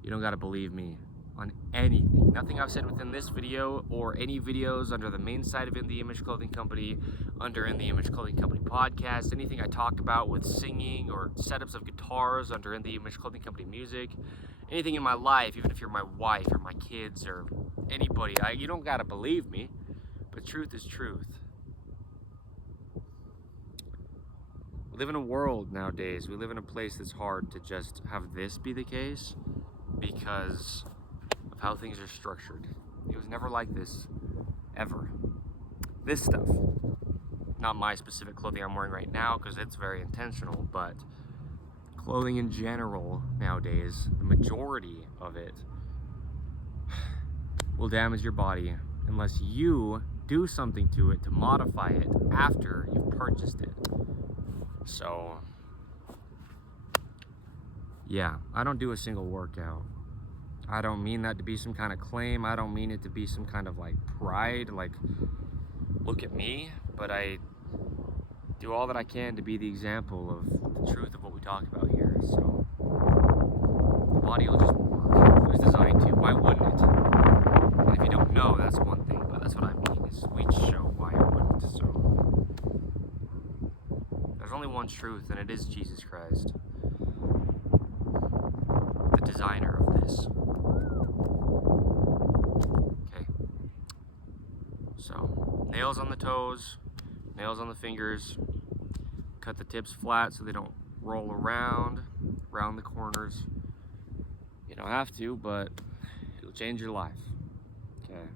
You don't gotta believe me on anything. Nothing I've said within this video or any videos under the main site of In The Image Clothing Company, under In The Image Clothing Company podcast, anything I talk about with singing or setups of guitars under In The Image Clothing Company music, anything in my life, even if you're my wife or my kids or anybody, you don't gotta believe me, but truth is truth. We live in a world nowadays, we live in a place that's hard to just have this be the case because of how things are structured. It was never like this, ever. This stuff, not my specific clothing I'm wearing right now because it's very intentional, but clothing in general nowadays, the majority of it will damage your body unless you do something to it to modify it after you've purchased it. So, yeah, I don't do a single workout. I don't mean that to be some kind of claim. I don't mean it to be some kind of like pride, like, look at me. But I do all that I can to be the example of the truth of what we talk about here. So, the body will just work. It was designed to. Why wouldn't it? And if you don't know, that's one thing. But that's what I mean, is we show why it wouldn't. So, there's only one truth, and it is Jesus Christ, the designer of this. So, nails on the toes, nails on the fingers, cut the tips flat so they don't roll around the corners. You don't have to, but it'll change your life, okay?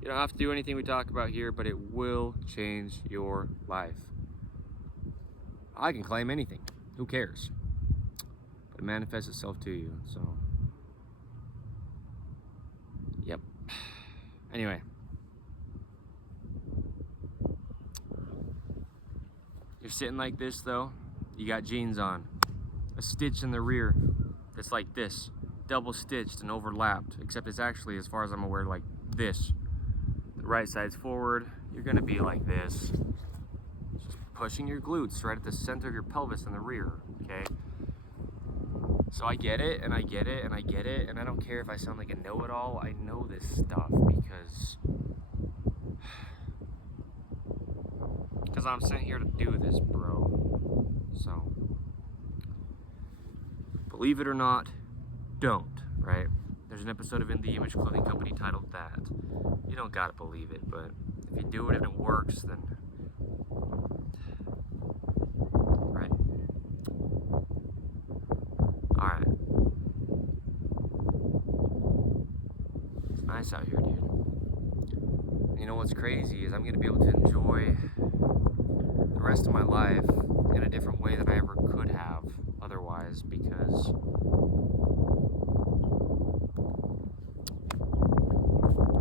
You don't have to do anything we talk about here, but it will change your life. I can claim anything, who cares? But it manifests itself to you, so. Yep. Anyway. You're sitting like this though, you got jeans on, a stitch in the rear that's like this, double stitched and overlapped, except it's actually, as far as I'm aware, like this. The right side's forward, you're gonna be like this, just pushing your glutes right at the center of your pelvis in the rear, okay? So I get it, and I get it, and I get it, and I don't care if I sound like a know-it-all, I know this stuff because I'm sent here to do this, bro. So, believe it or not, don't, right? There's an episode of In The Image Clothing Company titled that. You don't gotta believe it, but if you do it and it works, then, right? Alright. It's nice out here, dude. You know what's crazy is I'm gonna be able to enjoy the rest of my life in a different way than I ever could have otherwise, because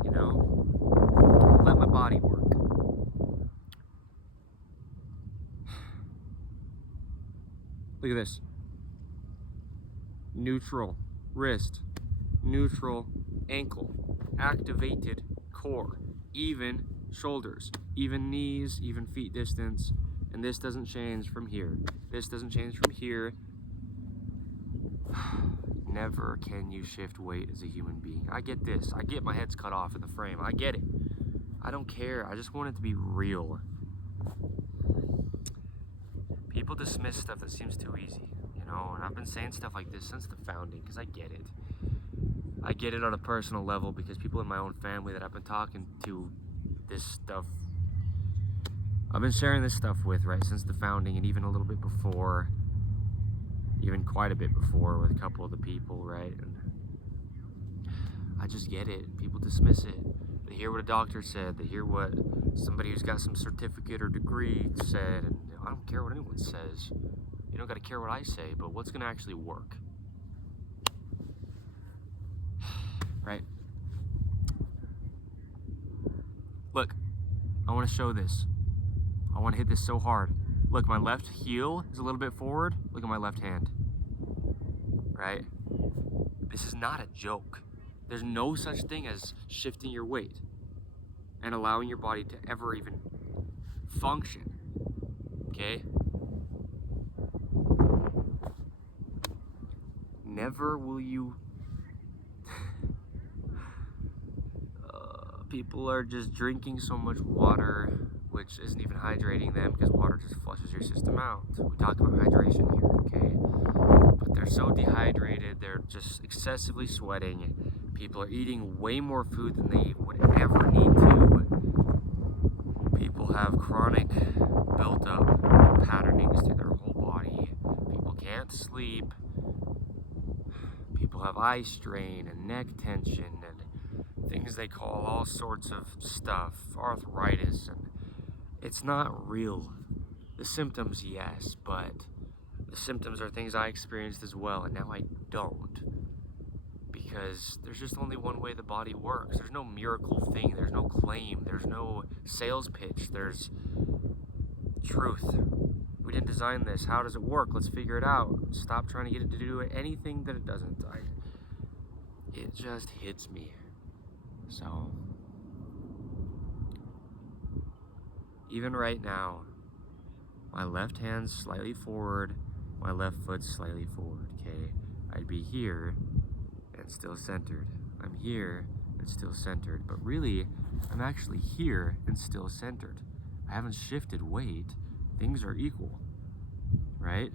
you know, let my body work. Look at this. Neutral wrist, neutral ankle, activated core, even shoulders, even knees, even feet distance, and this doesn't change from here. This doesn't change from here. Never can you shift weight as a human being. I get this. I get my head's cut off in the frame. I get it. I don't care. I just want it to be real. People dismiss stuff that seems too easy, you know, and I've been saying stuff like this since the founding because I get it. I get it on a personal level because people in my own family that I've been talking to this stuff, I've been sharing this stuff with, right, since the founding, and even a little bit before, even quite a bit before with a couple of the people, right? And I just get it. People dismiss it. They hear what a doctor said. They hear what somebody who's got some certificate or degree said, and I don't care what anyone says. You don't got to care what I say, but what's going to actually work? Right? Look, I want to show this. I want to hit this so hard. Look, my left heel is a little bit forward. Look at my left hand. Right? This is not a joke. There's no such thing as shifting your weight and allowing your body to ever even function. Okay? never will you... people are just drinking so much water, which isn't even hydrating them, because water just flushes your system out. We talk about hydration here, okay? But they're so dehydrated, they're just excessively sweating. People are eating way more food than they would ever need to. People have chronic built-up patternings through their whole body. People can't sleep. People have eye strain and neck tension and things they call all sorts of stuff, arthritis, and it's not real. The symptoms, yes, but the symptoms are things I experienced as well, and now I don't. Because there's just only one way the body works. There's no miracle thing, there's no claim, there's no sales pitch, there's truth. We didn't design this. How does it work? Let's figure it out. Stop trying to get it to do anything that it doesn't. It just hits me. So, even right now, my left hand's slightly forward, my left foot's slightly forward, okay? I'd be here and still centered. I'm here and still centered, but really, I'm actually here and still centered. I haven't shifted weight. Things are equal, right?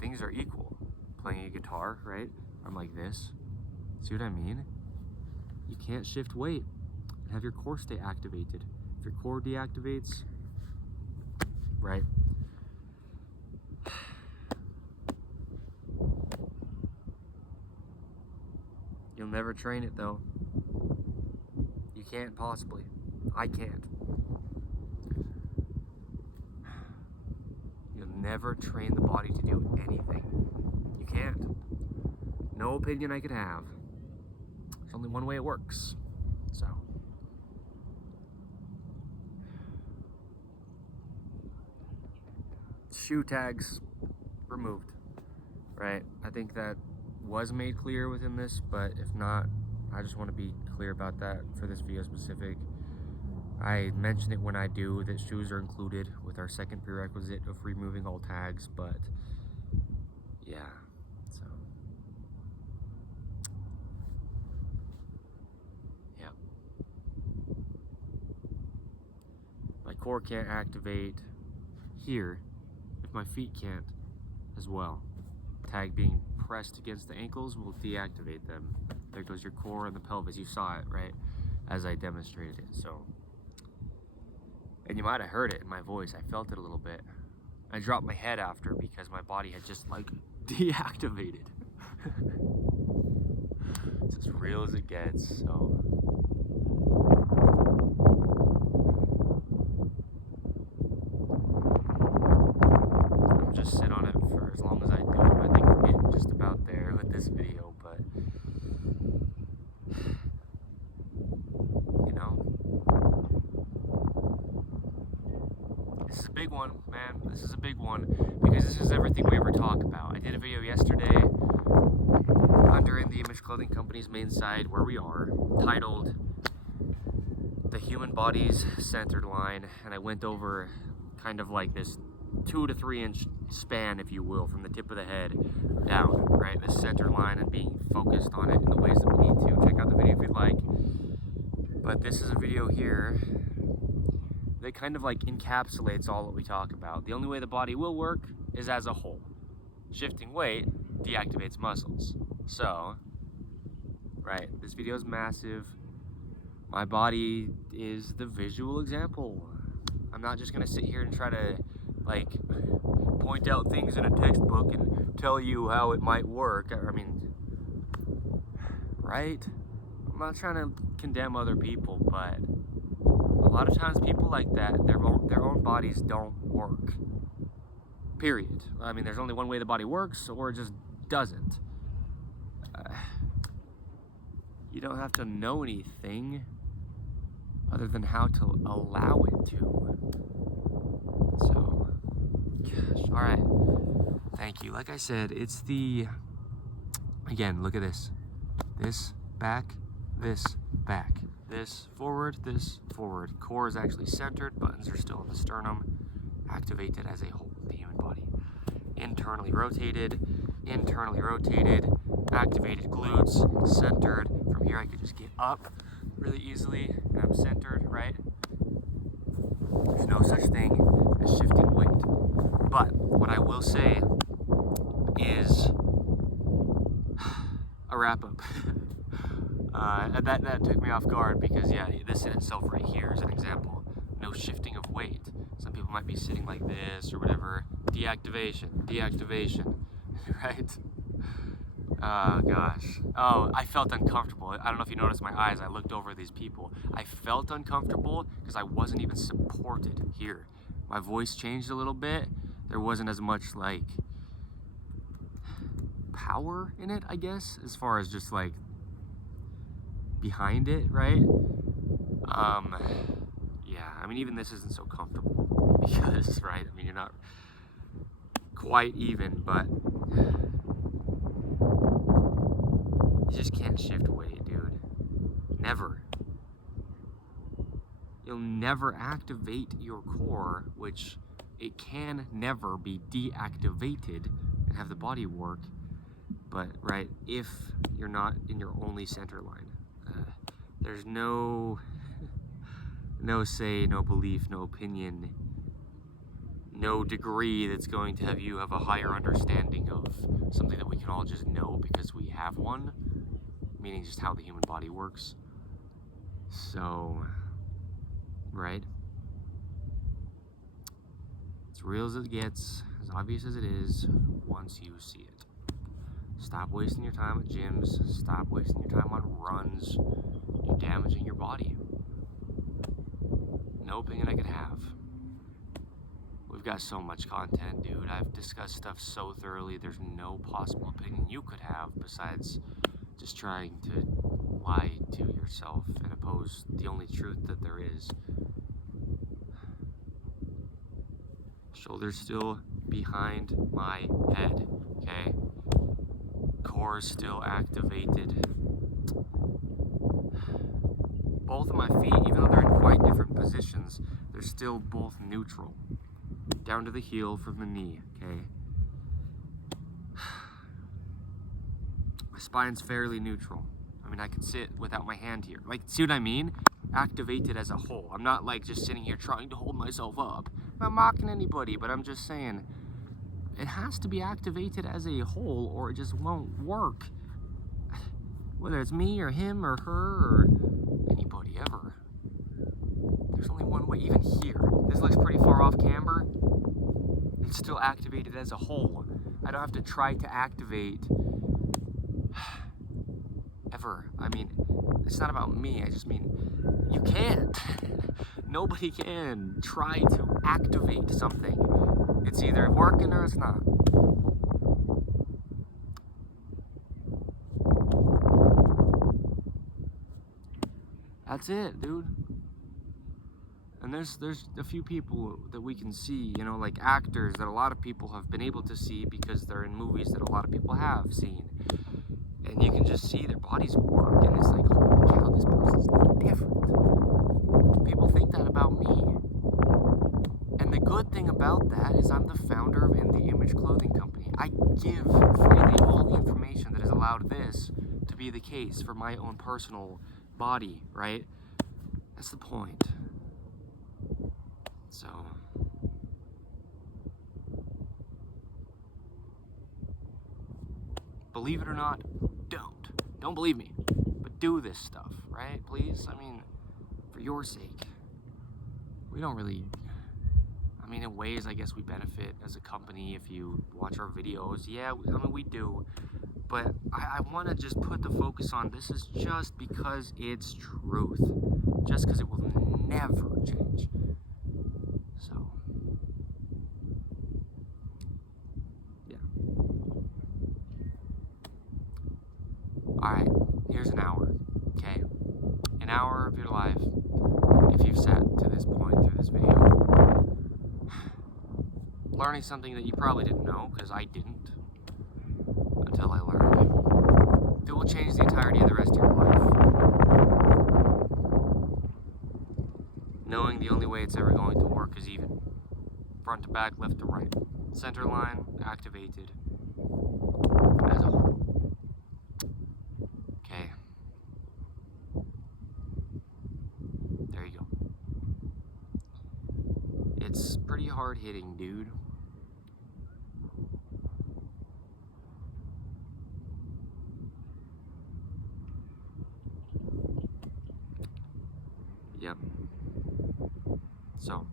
Things are equal. Playing a guitar, right? I'm like this. See what I mean? You can't shift weight and have your core stay activated. If your core deactivates, right? You'll never train it though. You can't possibly. I can't. You'll never train the body to do anything. You can't. No opinion I could have. There's only one way it works. So. Shoe tags removed. Right? I think that was made clear within this, but if not, I just want to be clear about that for this video specific. I mention it when I do that shoes are included with our second prerequisite of removing all tags, but yeah, so yeah. My core can't activate here if my feet can't as well. Tag being pressed against the ankles will deactivate them. There goes your core and the pelvis. You saw it, right? As I demonstrated it. So, and you might have heard it in my voice. I felt it a little bit. I dropped my head after because my body had just like deactivated. It's as real as it gets. So. I'm just sit on it for as long as I do. I think we're getting just about there with this video, but you know, this is a big one, man. This is a big one because this is everything we ever talk about. I did a video yesterday under In The Image Clothing Company's main site where we are, titled The Human Body's Centered Line, and I went over kind of like this 2 to 3 inch span, if you will, from the tip of the head down, right? This center line and being focused on it in the ways that we need to. Check out the video if you'd like. But this is a video here that kind of like encapsulates all that we talk about. The only way the body will work is as a whole. Shifting weight deactivates muscles. So, right, this video is massive. My body is the visual example. I'm not just gonna sit here and try to like point out things in a textbook and tell you how it might work. I mean, right? I'm not trying to condemn other people, but a lot of times people like that, their own bodies don't work. Period. I mean, there's only one way the body works, or it just doesn't. You don't have to know anything other than how to allow it to. So, gosh, all right. Thank you. Like I said, it's the, again, look at this. This back, this back. This forward, this forward. Core is actually centered. Buttons are still in the sternum. Activated as a whole, the human body. Internally rotated. internally rotated, activated glutes, centered. From here I could just get up really easily, and I'm centered, right? There's no such thing as shifting weight. But what I will say is a wrap up. That took me off guard because, yeah, this in itself right here is an example. No shifting of weight. Some people might be sitting like this or whatever. Deactivation, right? Oh gosh. Oh, I felt uncomfortable. I don't know if you noticed my eyes. I looked over at these people. I felt uncomfortable because I wasn't even supported here. My voice changed a little bit. There wasn't as much like power in it, I guess, as far as just like behind it, right? Yeah, I mean, even this isn't so comfortable because, right, I mean, you're not quite even, but you just can't shift weight, dude. Never. You'll never activate your core, which it can never be deactivated and have the body work, but, right, if you're not in your only center line. There's no say, no belief, no opinion, no degree that's going to have you have a higher understanding of something that we can all just know because we have one, meaning just how the human body works. So, right? It's real as it gets, as obvious as it is, once you see it. Stop wasting your time at gyms, stop wasting your time on runs. You're damaging your body. No opinion I could have. We've got so much content, dude. I've discussed stuff so thoroughly, there's no possible opinion you could have besides just trying to lie to yourself and oppose the only truth that there is. Shoulders still behind my head, okay? Core still activated. Both of my feet, even though they're in quite different positions, they're still both neutral. Down to the heel from the knee, okay? My spine's fairly neutral. I mean, I could sit without my hand here. Like, see what I mean? Activated as a whole. I'm not like just sitting here trying to hold myself up. I'm not mocking anybody, but I'm just saying it has to be activated as a whole or it just won't work. Whether it's me or him or her or anybody ever. There's only one way, even here. This looks pretty far off camber. It's still activated as a whole. I don't have to try to activate ever. I mean, it's not about me. I just mean, you can't. Nobody can try to activate something. It's either working or it's not. That's it, dude. And there's a few people that we can see, you know, like actors that a lot of people have been able to see because they're in movies that a lot of people have seen. And you can just see their bodies work, and it's like, holy cow, this person's different. People think that about me. And the good thing about that is I'm the founder of InTheImageClothingCompany. I give freely all the information that has allowed this to be the case for my own personal body, right? That's the point. So, believe it or not, don't believe me, but do this stuff, right? Please. I mean, for your sake. We don't really, I mean, in ways I guess we benefit as a company if you watch our videos. Yeah, I mean, we do. But I want to just put the focus on this is just because it's truth. Just because it will never change. So, yeah. Alright, here's an hour, okay? An hour of your life, if you've sat to this point through this video. Learning something that you probably didn't know, because I didn't. Until I learned. It will change the entirety of the rest of your life. Knowing the only way it's ever going to work is even. Front to back, left to right. Center line, activated. as a whole. Okay. There you go. It's pretty hard hitting, dude. Yep. So.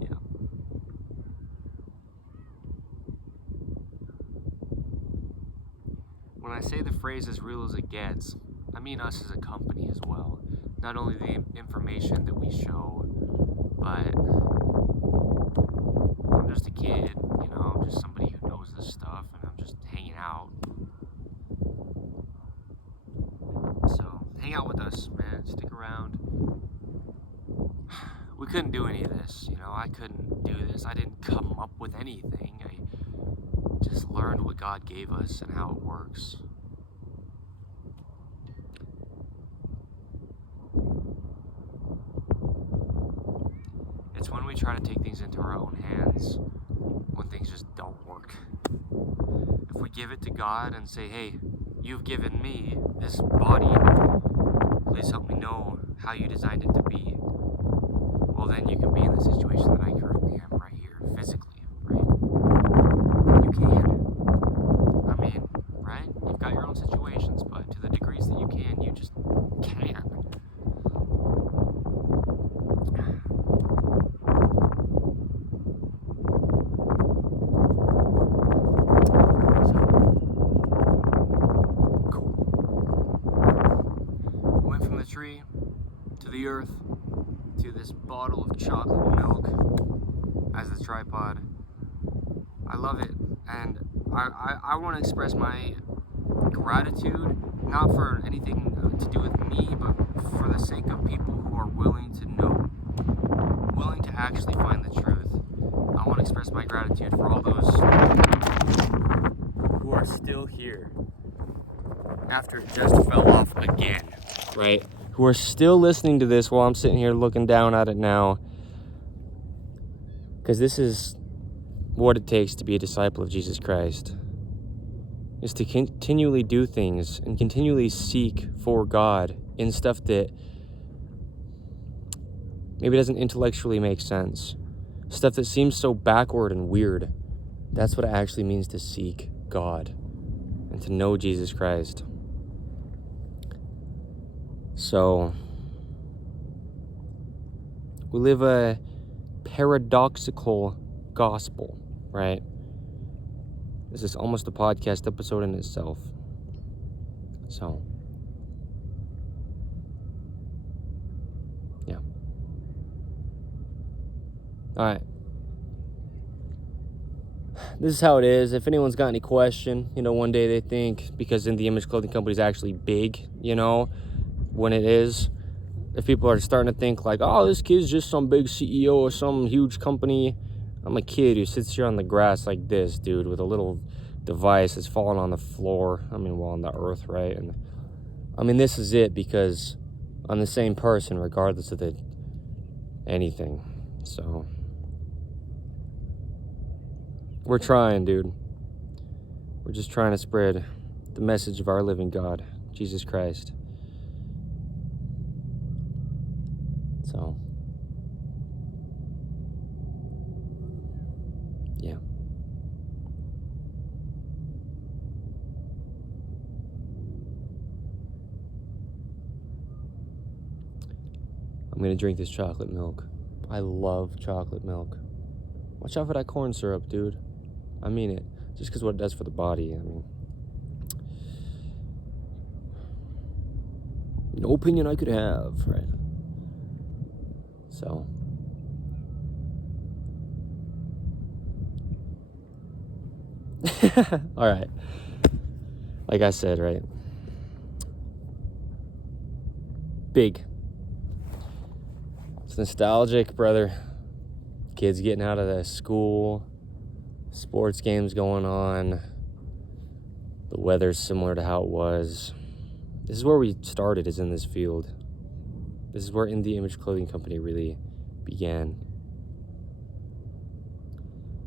Yeah. When I say the phrase as real as it gets, I mean us as a company as well. Not only the information that we show, but I'm just a kid, you know, I'm just somebody who knows this stuff, and I'm just hanging out. So, hang out with us, man. Stick around. We couldn't do any of this, you know. I couldn't do this. I didn't come up with anything. I just learned what God gave us and how it works. It's when we try to take things into our own hands, when things just don't work. If we give it to God and say, hey, you've given me this body, please help me know how you designed it to be, well, then you can be in the situation that I currently am right here, physically, right? You can. I mean, right? You've got your own situations, but to the degrees that you can, you just can. Tree to the earth to this bottle of chocolate milk as the tripod. I love it, and I want to express my gratitude, not for anything to do with me, but for the sake of people who are willing to know, willing to actually find the truth. I want to express my gratitude for all those who are still here after it just fell off again, right? Who are still listening to this while I'm sitting here looking down at it now. Because this is what it takes to be a disciple of Jesus Christ. Is to continually do things and continually seek for God in stuff that maybe doesn't intellectually make sense. Stuff that seems so backward and weird. That's what it actually means to seek God and to know Jesus Christ. So, we live a paradoxical gospel, right? This is almost a podcast episode in itself. So, yeah. Alright. This is how it is. If anyone's got any question, you know, one day they think, because In The Image Clothing Company is actually big, you know, when it is, if people are starting to think like, oh, this kid's just some big CEO of some huge company. I'm a kid who sits here on the grass like this, dude, with a little device that's falling on the floor. I mean, well, on the earth, right? And I mean, this is it because I'm the same person regardless of anything. So, we're trying, dude. We're just trying to spread the message of our living God, Jesus Christ. So, yeah. I'm gonna drink this chocolate milk. I love chocolate milk. Watch out for that corn syrup, dude. I mean it. Just because what it does for the body, I mean. No opinion I could have, right? So. Alright. Like I said, right? Big. It's nostalgic, brother. Kids getting out of the school. Sports games going on. The weather's similar to how it was. This is where we started, is in this field. This is where In The Image Clothing Company really began.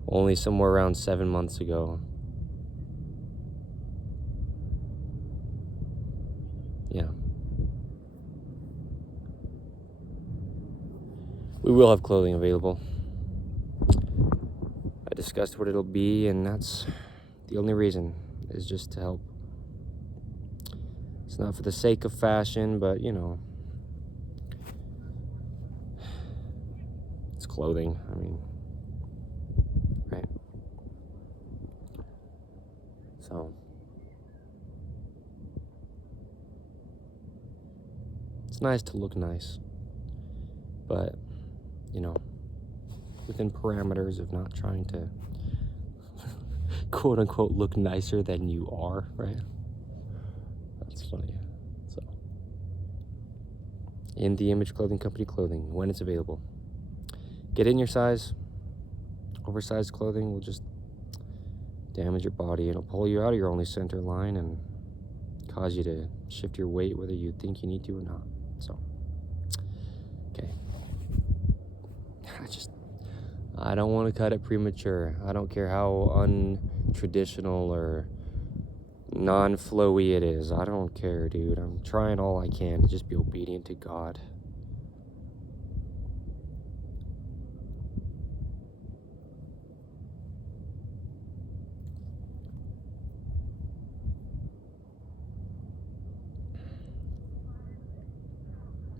Only somewhere around 7 months ago. Yeah. We will have clothing available. I discussed what it'll be, and that's the only reason, is just to help. It's not for the sake of fashion, but you know, it's clothing. I mean, right? So, it's nice to look nice, but you know, within parameters of not trying to quote unquote look nicer than you are, right? That's funny. So, In The Image Clothing Company clothing, when it's available. Get in your size. Oversized clothing will just damage your body. It'll pull you out of your only center line and cause you to shift your weight whether you think you need to or not. So, okay. I don't want to cut it premature. I don't care how untraditional or non-flowy it is. I don't care, dude. I'm trying all I can to just be obedient to God.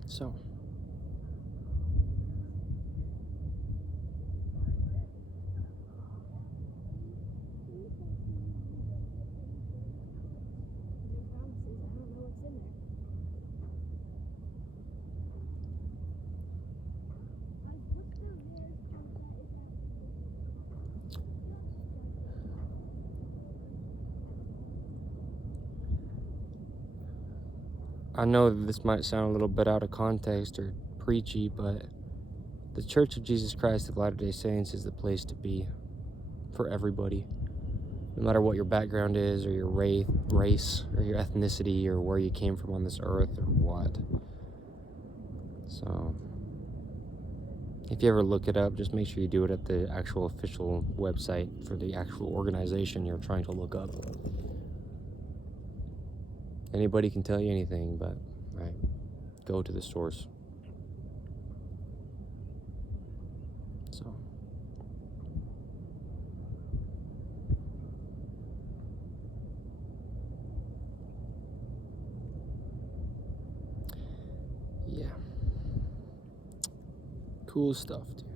So, I know that this might sound a little bit out of context or preachy, but the Church of Jesus Christ of Latter-day Saints is the place to be for everybody. No matter what your background is, or your race, or your ethnicity, or where you came from on this earth, or what. So, if you ever look it up, just make sure you do it at the actual official website for the actual organization you're trying to look up. Anybody can tell you anything, but, right, go to the source. So, yeah. Cool stuff, dude.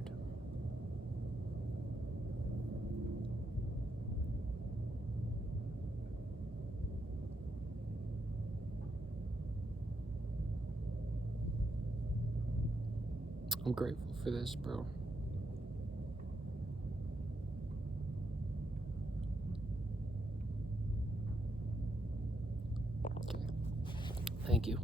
I'm grateful for this, bro. Okay. Thank you.